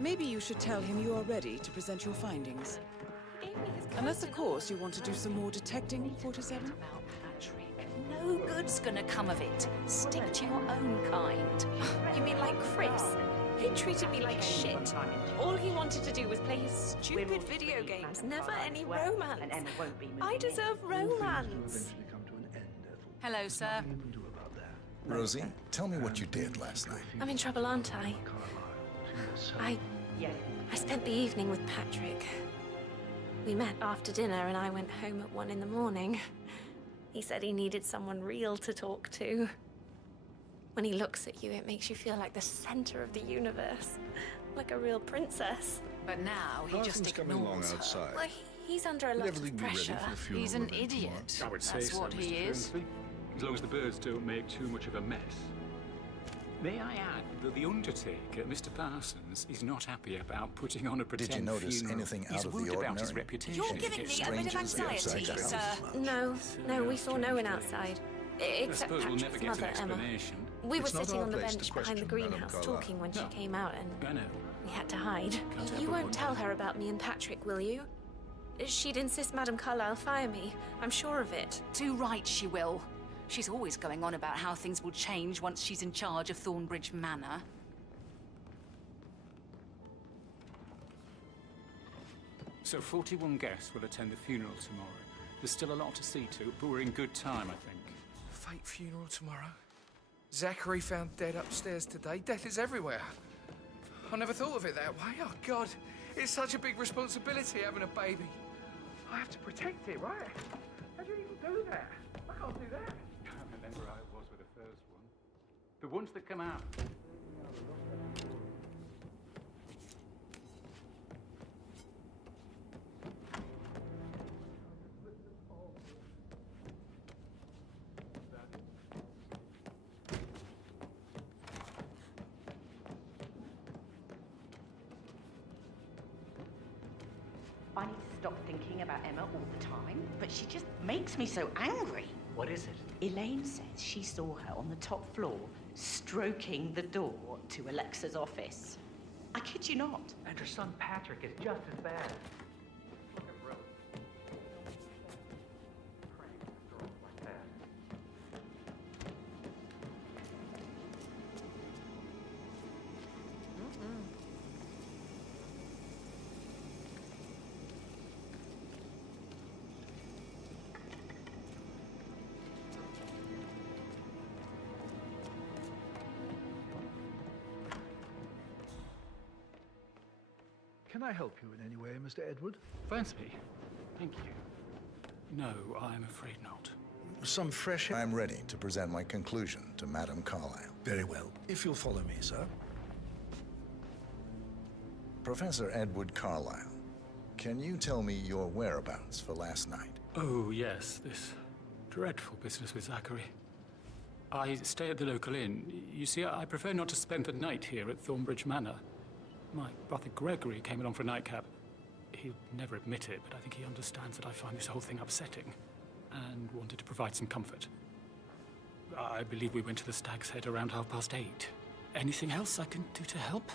Maybe you should tell him you are ready to present your findings. Unless, of course, you want to do some more detecting, 47? No good's gonna come of it. Stick to your own kind. You mean like Chris? He treated me like shit. All he wanted to do was play his stupid video games, never any romance. I deserve romance. Hello, sir. Rosie, tell me what you did last night. I'm in trouble, aren't I? I spent the evening with Patrick. We met after dinner and I went home at 1 in the morning. He said he needed someone real to talk to. When he looks at you, it makes you feel like the center of the universe. Like a real princess. But now he just ignores her. Well, he's under a lot of pressure. He's an idiot. I would say That's so, what he Mr. is. Fernsby. As long as the birds don't make too much of a mess. May I add that the Undertaker, Mr. Parsons, is not happy about putting on a pretend Did you notice funeral. anything out He's of the worried about his ordinary? reputation. You're giving me a bit of anxiety, sir. No, we saw no one outside. I Except suppose we'll Patrick's never get an mother, Emma. explanation. We were It's not sitting our on the place to bench behind the question greenhouse Madame Carlyle. talking when she came out and I know. we had to hide. Can't help You but won't wonder. tell her about me and Patrick, will you? She'd insist Madame Carlyle fire me. I'm sure of it. Too right she will. She's always going on about how things will change once she's in charge of Thornbridge Manor. So 41 guests will attend the funeral tomorrow. There's still a lot to see to, but we're in good time, I think. Fake funeral tomorrow. Zachary found dead upstairs today. Death is everywhere. I never thought of it that way. Oh, God. It's such a big responsibility having a baby. I have to protect it, right? How do you even do that? I can't do that. I remember how it was with the first one. The ones that come out. I need to stop thinking about Emma all the time, but she just makes me so angry. What is it? Elaine says she saw her on the top floor, stroking the door to Alexa's office. I kid you not. And her son Patrick is just as bad. Look at Rose. Praying for girls like that. Can I help you in any way, Mr. Edward? Fernsby, thank you. No, I'm afraid not. Some fresh... I'm ready to present my conclusion to Madame Carlyle. Very well. If you'll follow me, sir. Professor Edward Carlyle, can you tell me your whereabouts for last night? Oh, yes, this dreadful business with Zachary. I stay at the local inn. You see, I prefer not to spend the night here at Thornbridge Manor. My brother Gregory came along for a nightcap. He'd never admit it, but I think he understands that I find this whole thing upsetting and wanted to provide some comfort. I believe we went to the Stag's Head around 8:30. Anything else I can do to help?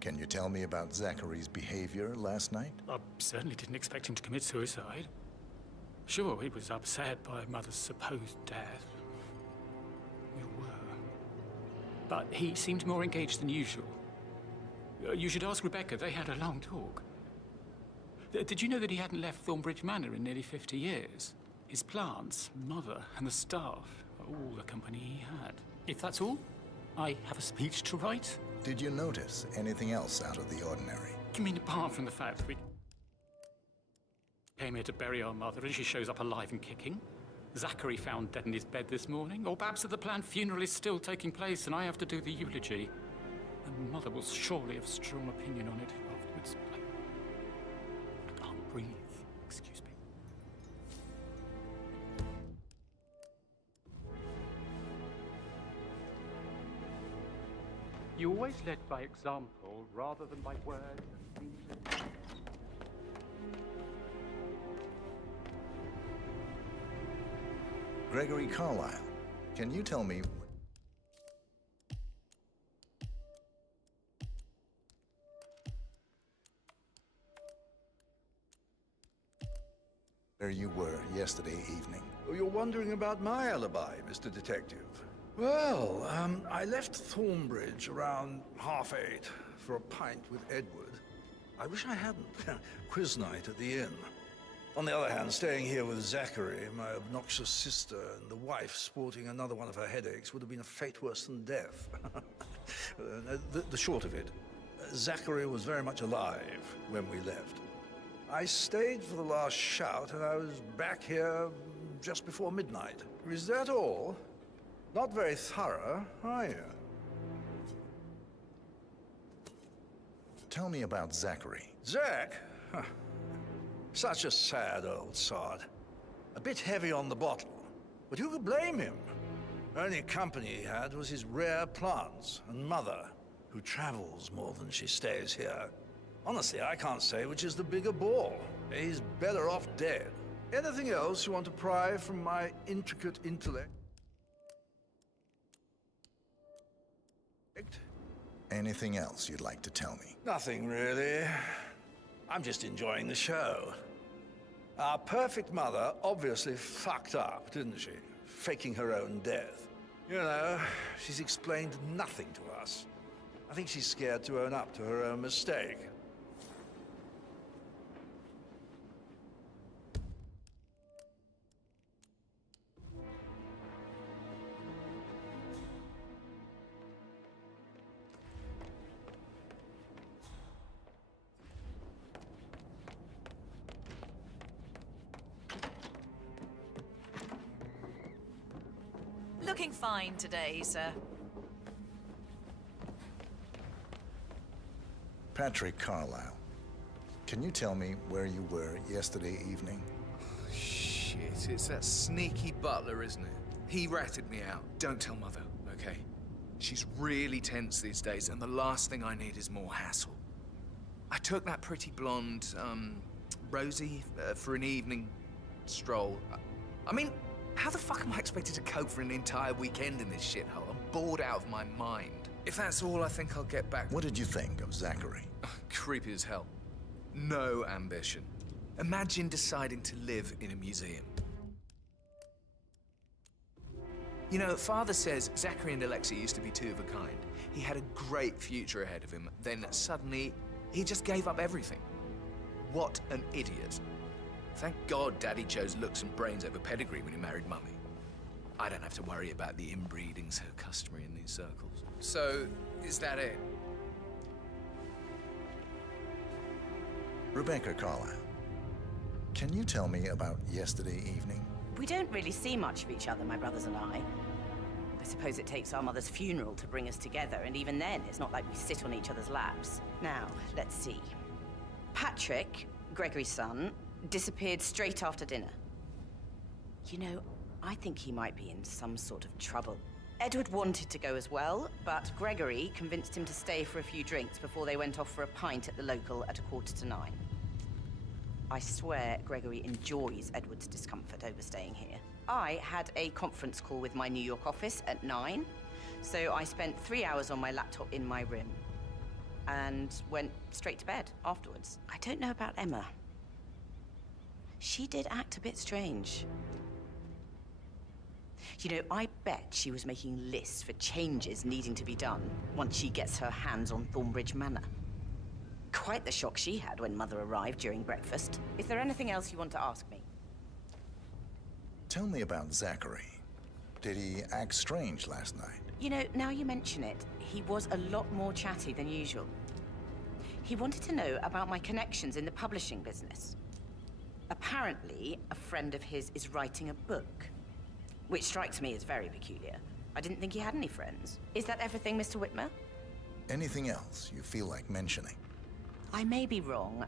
Can you tell me about Zachary's behavior last night? I certainly didn't expect him to commit suicide. Sure, he was upset by Mother's supposed death. We were. But he seemed more engaged than usual. You should ask Rebecca. They had a long talk. Did you know that he hadn't left Thornbridge Manor in nearly 50 years? His plants, Mother, and the staff are all the company he had. If that's all, I have a speech to write. Did you notice anything else out of the ordinary? You mean apart from the fact that we came here to bury our mother and she shows up alive and kicking? Zachary found dead in his bed this morning? Or perhaps that the planned funeral is still taking place and I have to do the eulogy? And Mother will surely have a strong opinion on it afterwards. I can't breathe. Excuse me. You always led by example rather than by words and things. Gregory Carlyle, can you tell me... where you were yesterday evening? Oh, you're wondering about my alibi, Mr. Detective. Well, I left Thornbridge around 8:30 for a pint with Edward. I wish I hadn't. Quiz night at the inn. On the other hand, staying here with Zachary, my obnoxious sister, and the wife sporting another one of her headaches would have been a fate worse than death. The short of it, Zachary was very much alive when we left. I stayed for the last shout, and I was back here just before midnight. Is that all? Not very thorough, are you? Tell me about Zachary. Zach? Huh. Such a sad old sod. A bit heavy on the bottle, but who could blame him? Only company he had was his rare plants and Mother, who travels more than she stays here. Honestly, I can't say which is the bigger bore. He's better off dead. Anything else you want to pry from my intricate intellect? Anything else you'd like to tell me? Nothing, really. I'm just enjoying the show. Our perfect mother obviously fucked up, didn't she? Faking her own death. You know, she's explained nothing to us. I think she's scared to own up to her own mistake. Looking fine today, sir. Patrick Carlyle, can you tell me where you were yesterday evening? Shit, it's that sneaky butler, isn't it? He ratted me out. Don't tell Mother, okay? She's really tense these days, and the last thing I need is more hassle. I took that pretty blonde, Rosie, for an evening stroll. I mean, how the fuck am I expected to cope for an entire weekend in this shithole? I'm bored out of my mind. If that's all, I think I'll get back. What did you think of Zachary? Creepy as hell. No ambition. Imagine deciding to live in a museum. You know, Father says Zachary and Alexia used to be two of a kind. He had a great future ahead of him, then suddenly, he just gave up everything. What an idiot. Thank God Daddy chose looks and brains over pedigree when he married Mummy. I don't have to worry about the inbreeding so customary in these circles. So, is that it? Rebecca Carlyle, can you tell me about yesterday evening? We don't really see much of each other, my brothers and I. I suppose it takes our mother's funeral to bring us together, and even then, it's not like we sit on each other's laps. Now, let's see. Patrick, Gregory's son, disappeared straight after dinner. You know, I think he might be in some sort of trouble. Edward wanted to go as well, but Gregory convinced him to stay for a few drinks before they went off for a pint at the local at 9:15. I swear Gregory enjoys Edward's discomfort over staying here. I had a conference call with my New York office at 9, so I spent 3 hours on my laptop in my room and went straight to bed afterwards. I don't know about Emma. She did act a bit strange. You know, I bet she was making lists for changes needing to be done once she gets her hands on Thornbridge Manor. Quite the shock she had when Mother arrived during breakfast. Is there anything else you want to ask me? Tell me about Zachary. Did he act strange last night? You know, now you mention it, he was a lot more chatty than usual. He wanted to know about my connections in the publishing business. Apparently, a friend of his is writing a book, which strikes me as very peculiar. I didn't think he had any friends. Is that everything, Mr. Whitmer? Anything else you feel like mentioning? I may be wrong,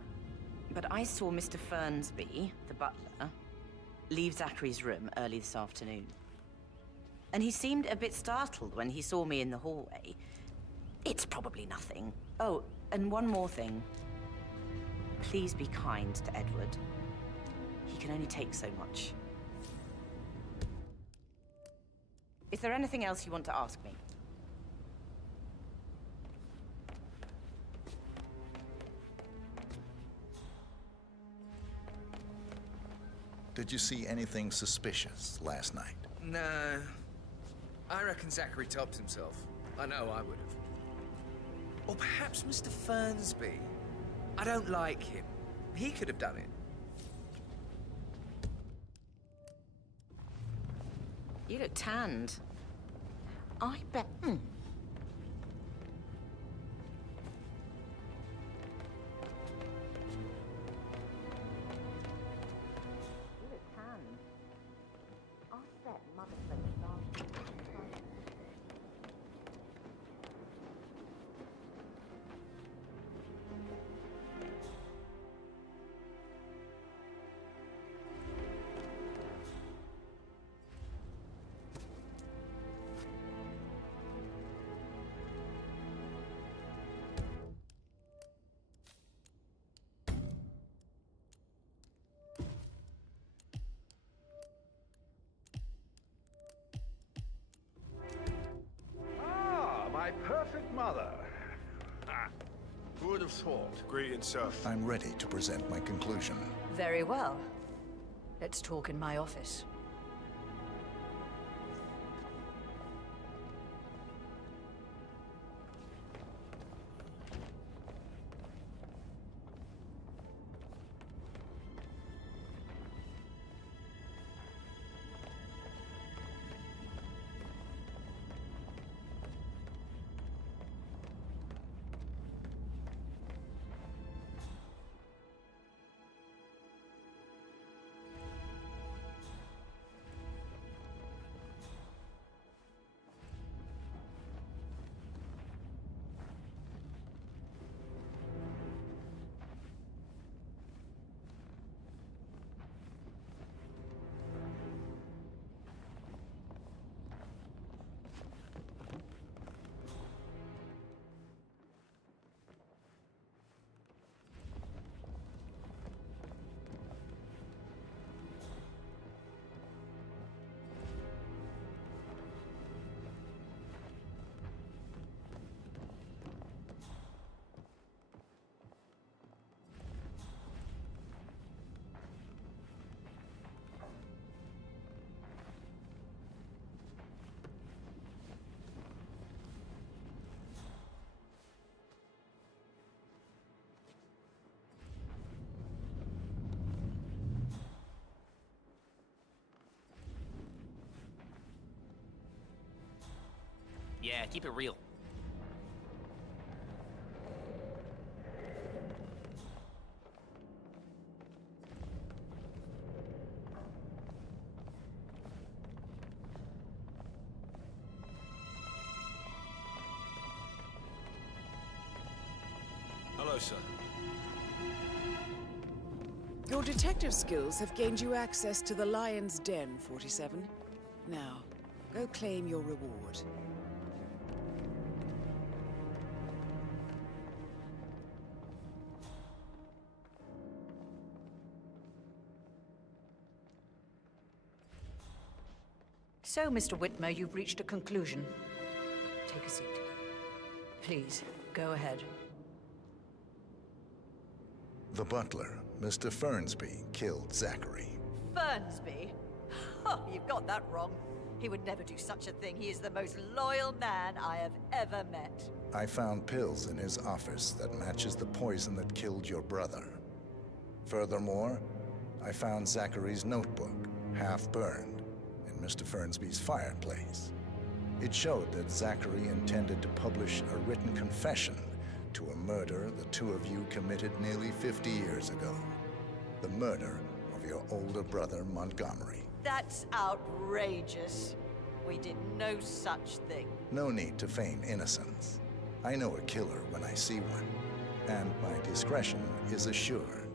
but I saw Mr. Fernsby, the butler, leave Zachary's room early this afternoon. And he seemed a bit startled when he saw me in the hallway. It's probably nothing. Oh, and one more thing. Please be kind to Edward. He can only take so much. Is there anything else you want to ask me? Did you see anything suspicious last night? No. I reckon Zachary topped himself. I know I would have. Or perhaps Mr. Fernsby. I don't like him. He could have done it. You look tanned. I bet... My perfect mother. Ah, who would have thought? Greetings, sir. I'm ready to present my conclusion. Very well. Let's talk in my office. Yeah, keep it real. closer. Your detective skills have gained you access to the Lion's Den, 47. Now, go claim your reward. So, Mr. Whitmer, you've reached a conclusion. Take a seat. Please, go ahead. The butler, Mr. Fernsby, killed Zachary. Fernsby? Oh, you've got that wrong. He would never do such a thing. He is the most loyal man I have ever met. I found pills in his office that matches the poison that killed your brother. Furthermore, I found Zachary's notebook, half burned, in Mr. Fernsby's fireplace. It showed that Zachary intended to publish a written confession to a murder the two of you committed nearly 50 years ago. The murder of your older brother, Montgomery. That's outrageous. We did no such thing. No need to feign innocence. I know a killer when I see one, and my discretion is assured.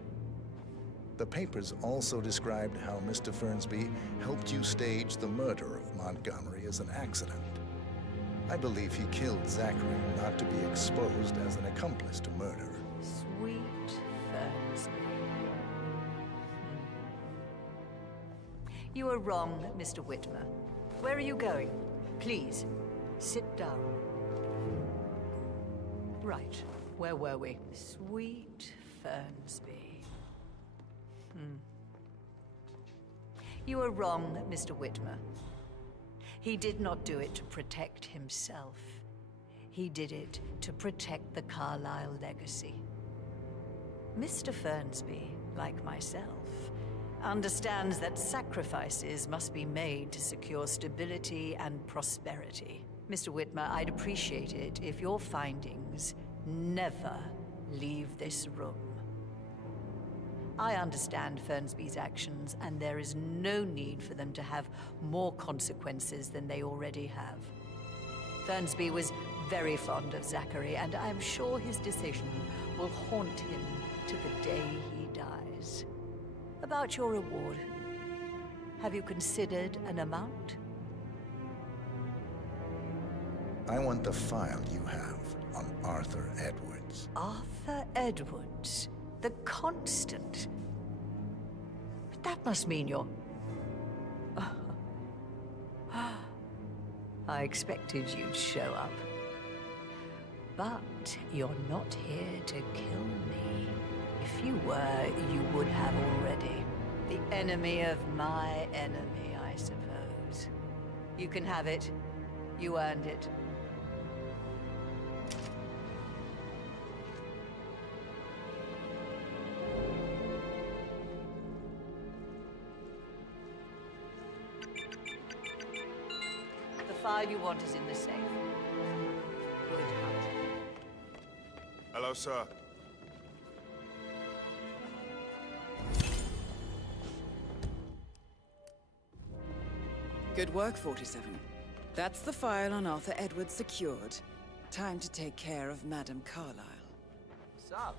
The papers also described how Mr. Fernsby helped you stage the murder of Montgomery as an accident. I believe he killed Zachary not to be exposed as an accomplice to murder. Sweet Fernsby. You are wrong, Mr. Whitmer. Where are you going? Please, sit down. Right, where were we? Sweet Fernsby. You are wrong, Mr. Whitmer. He did not do it to protect himself. He did it to protect the Carlyle legacy. Mr. Fernsby, like myself, understands that sacrifices must be made to secure stability and prosperity. Mr. Whitmer, I'd appreciate it if your findings never leave this room. I understand Fernsby's actions, and there is no need for them to have more consequences than they already have. Fernsby was very fond of Zachary, and I'm sure his decision will haunt him to the day he dies. About your reward, have you considered an amount? I want the file you have on Arthur Edwards. Arthur Edwards? The Constant? But that must mean you're... I expected you'd show up. But you're not here to kill me. If you were, you would have already. The enemy of my enemy, I suppose. You can have it. You earned it. The file you want is in the safe. Good hunting. Hello, sir. Good work, 47. That's the file on Arthur Edwards secured. Time to take care of Madame Carlyle. What's up?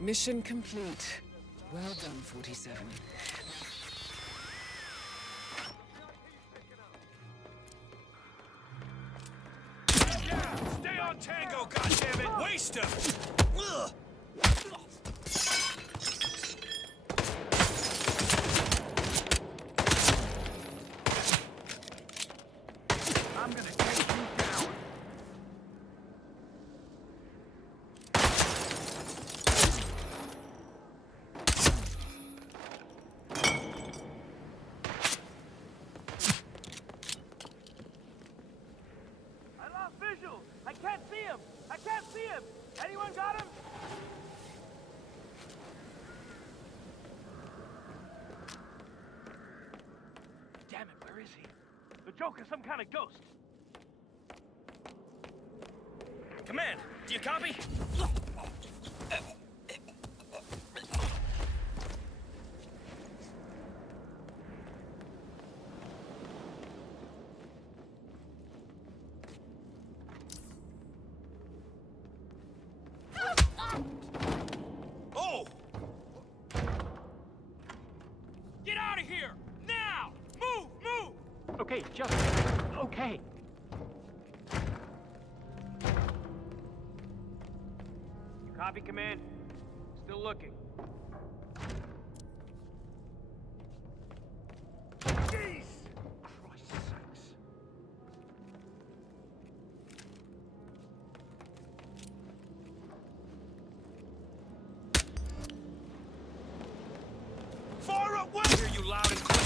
Mission complete. Well done, 47. Stay on Tango, goddammit! Waster! Ugh. I'm gonna take you down. I lost visual. I can't see him. I can't see him. Anyone got him? is he? The Joker's some kind of ghost. Command, do you copy? Oh! Get out of here! Now! Move! Move! Okay, just... okay. Copy, Command. Still looking. Jeez! Christ's sakes. Far away! I hear you loud and clear.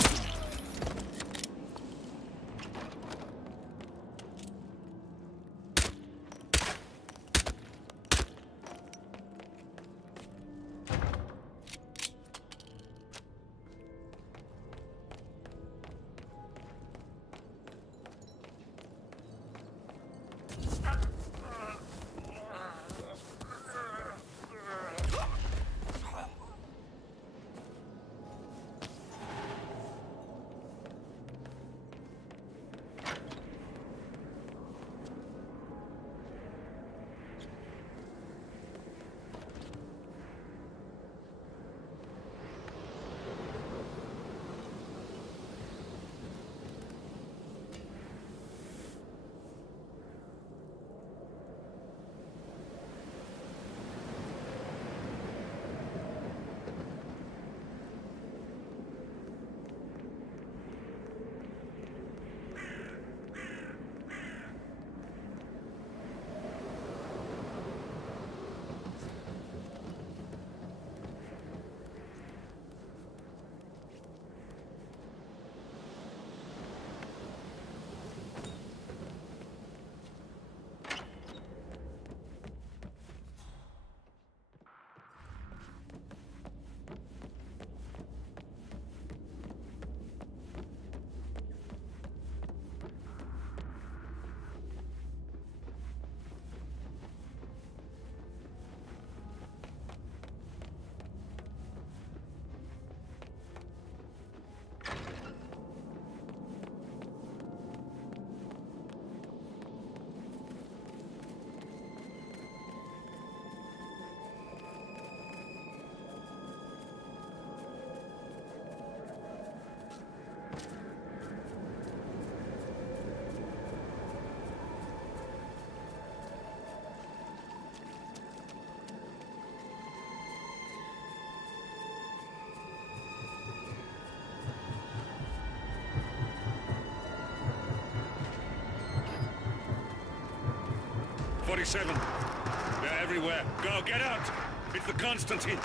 They're everywhere. Go, get out! It's the Constantine.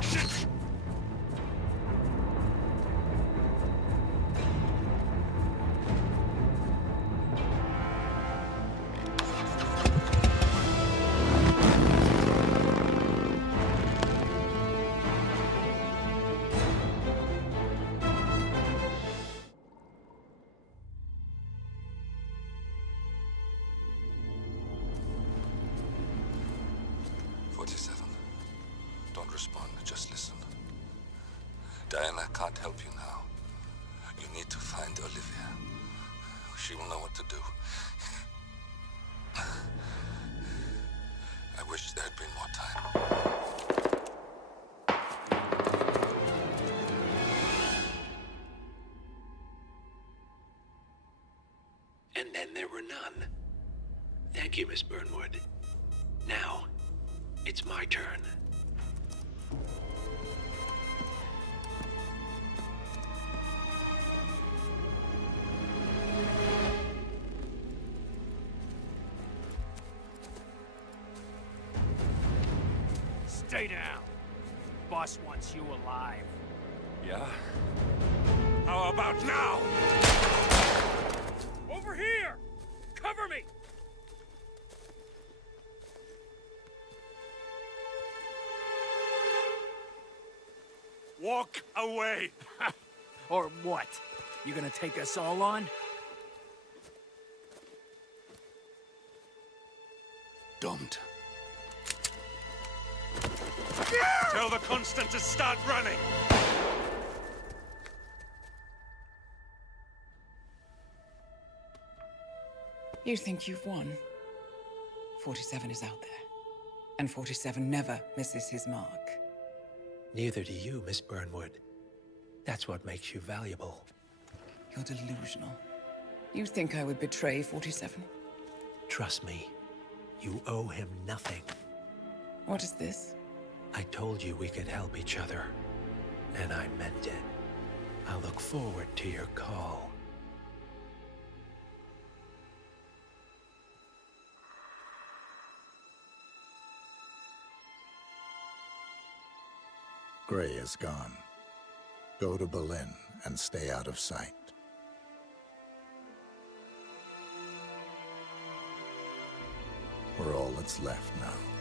Shit! Don't respond, just listen. Diana can't help you now. You need to find Olivia. She will know what to do. I wish there had been more time. And then there were none. Thank you, Miss Burnwood. Now, it's my turn. Stay down. Boss wants you alive. Yeah? How about now? Over here! Cover me! Walk away! Or what? You gonna take us all on? Don't. Tell the Constant to start running! You think you've won? 47 is out there. And 47 never misses his mark. Neither do you, Miss Burnwood. That's what makes you valuable. You're delusional. You think I would betray 47? Trust me, you owe him nothing. What is this? I told you we could help each other, and I meant it. I'll look forward to your call. Gray is gone. Go to Berlin and stay out of sight. We're all that's left now.